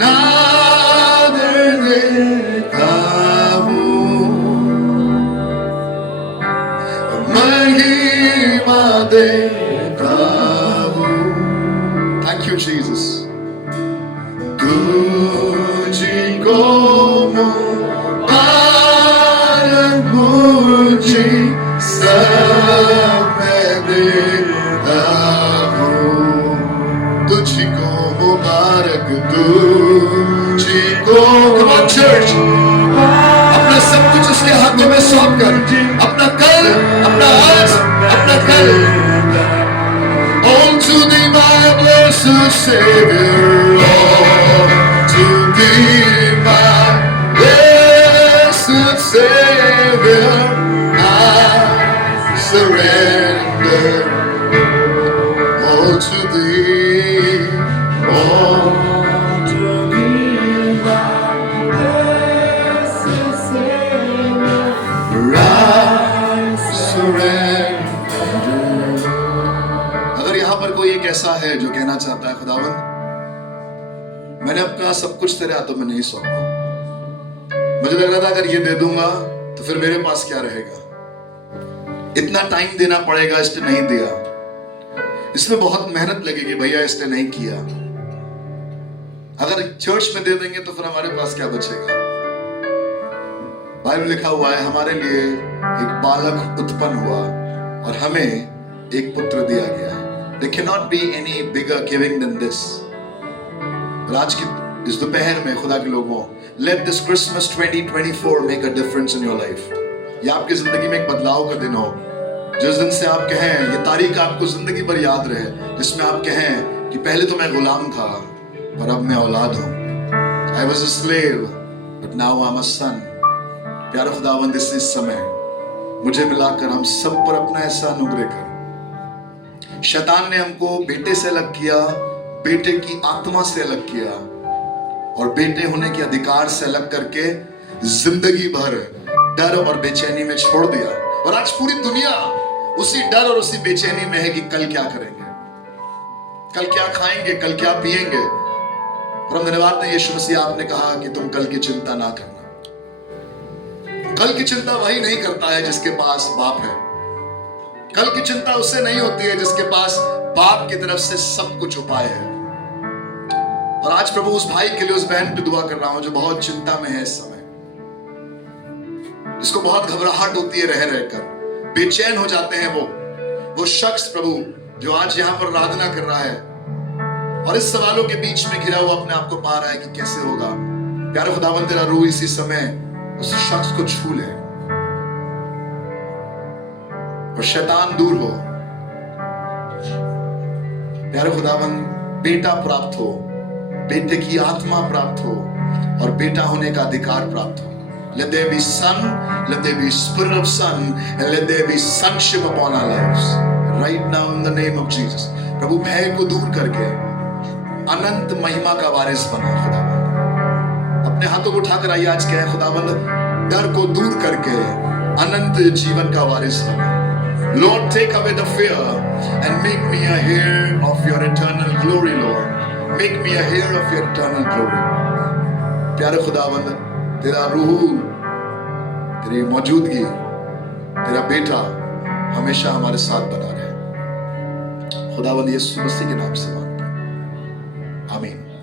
नादर देता हूँ, महिमा देता हूँ। Thank you Jesus. तुझको मुझे सब मैं देता हूँ। तुझको मुबारक, तुझको। Come on church, अपना सब कुछ उसके हाथों में सौंप कर, अपना कल, अपना आज, अपना कल। All to thee my blessed Savior, all to thee my blessed Savior, I surrender all to thee, all to thee, my blessed Savior, I surrender। अगर यहाँ पर कोई एक ऐसा है जो कहना चाहता है खुदावंद मैंने अपना सब कुछ तेरे हाथों में नहीं सौंपा, मुझे लग रहा था अगर ये दे दूंगा तो फिर मेरे पास क्या रहेगा, इतना टाइम देना पड़ेगा इसने नहीं दिया, इसमें बहुत मेहनत लगेगी भैया इसने नहीं किया, अगर चर्च में दे देंगे तो फिर हमारे पास क्या बचेगा। बाइबल लिखा हुआ है हमारे लिए एक बालक उत्पन्न हुआ और हमें एक पुत्र दिया गया है। There cannot be any bigger giving than this। और आज की इस दोपहर में खुदा के लोगों, let this Christmas 2024 make a difference in your life। ये आपकी जिंदगी में एक बदलाव का दिन हो, जिस दिन से आप कहें, ये तारीख आपको जिंदगी भर याद रहे, जिसमें आप कहें कि पहले तो मैं गुलाम था पर अब मैं औलाद हूं। I was a slave but now I'm a son। प्यारा खुदावंद इस समय मुझे मिलाकर हम सब पर अपना ऐसा अनुग्रह कर। शैतान ने हमको बेटे से अलग किया, बेटे की आत्मा से अलग किया और बेटे होने के अधिकार से अलग करके जिंदगी भर डर और बेचैनी में छोड़ दिया। और आज पूरी दुनिया उसी डर और उसी बेचैनी में है कि कल क्या करेंगे, कल क्या खाएंगे, कल क्या पिएंगे। परम धन्यवाद है यीशु मसीह, आपने कहा कि तुम कल की चिंता ना करना। कल की चिंता वही नहीं करता है जिसके पास बाप है, कल की चिंता उससे नहीं होती है जिसके पास बाप की तरफ से सब कुछ उपाय है। और आज प्रभु उस भाई के लिए, उस बहन पे दुआ कर रहा हूं जो बहुत चिंता में है इस समय, जिसको बहुत घबराहट होती है रह रहकर, बेचैन हो जाते हैं वो शख्स प्रभु जो आज यहां पर आराधना कर रहा है और इस सवालों के बीच में घिरा हुआ अपने आप को पा रहा है कि कैसे होगा। प्यारे खुदावंद तेरा रूह इसी समय उस शख्स को छू ले और शैतान दूर हो। प्यारे खुदावंद बेटा प्राप्त हो, बेटे की आत्मा प्राप्त हो और बेटा होने का अधिकार प्राप्त हो। Let there be sun, let there be spirit of sun, and let there be sonship upon our lives. Right now in the name of Jesus. प्रभु भय को दूर करके अनंत महिमा का वारिस बना खुदावंद। अपने हाथों को उठाकर आइए आज कहें खुदावंद डर को दूर करके अनंत जीवन का वारिस बना। Lord, take away the fear and make me a heir of your eternal glory, Lord. Make me a heir of your eternal glory. प्यारे खुदावंद तेरा रूह, तेरी मौजूदगी, तेरा बेटा हमेशा हमारे साथ बना रहे। खुदावंद यीशु मसीह के नाम से मांगते हैं, आमीन।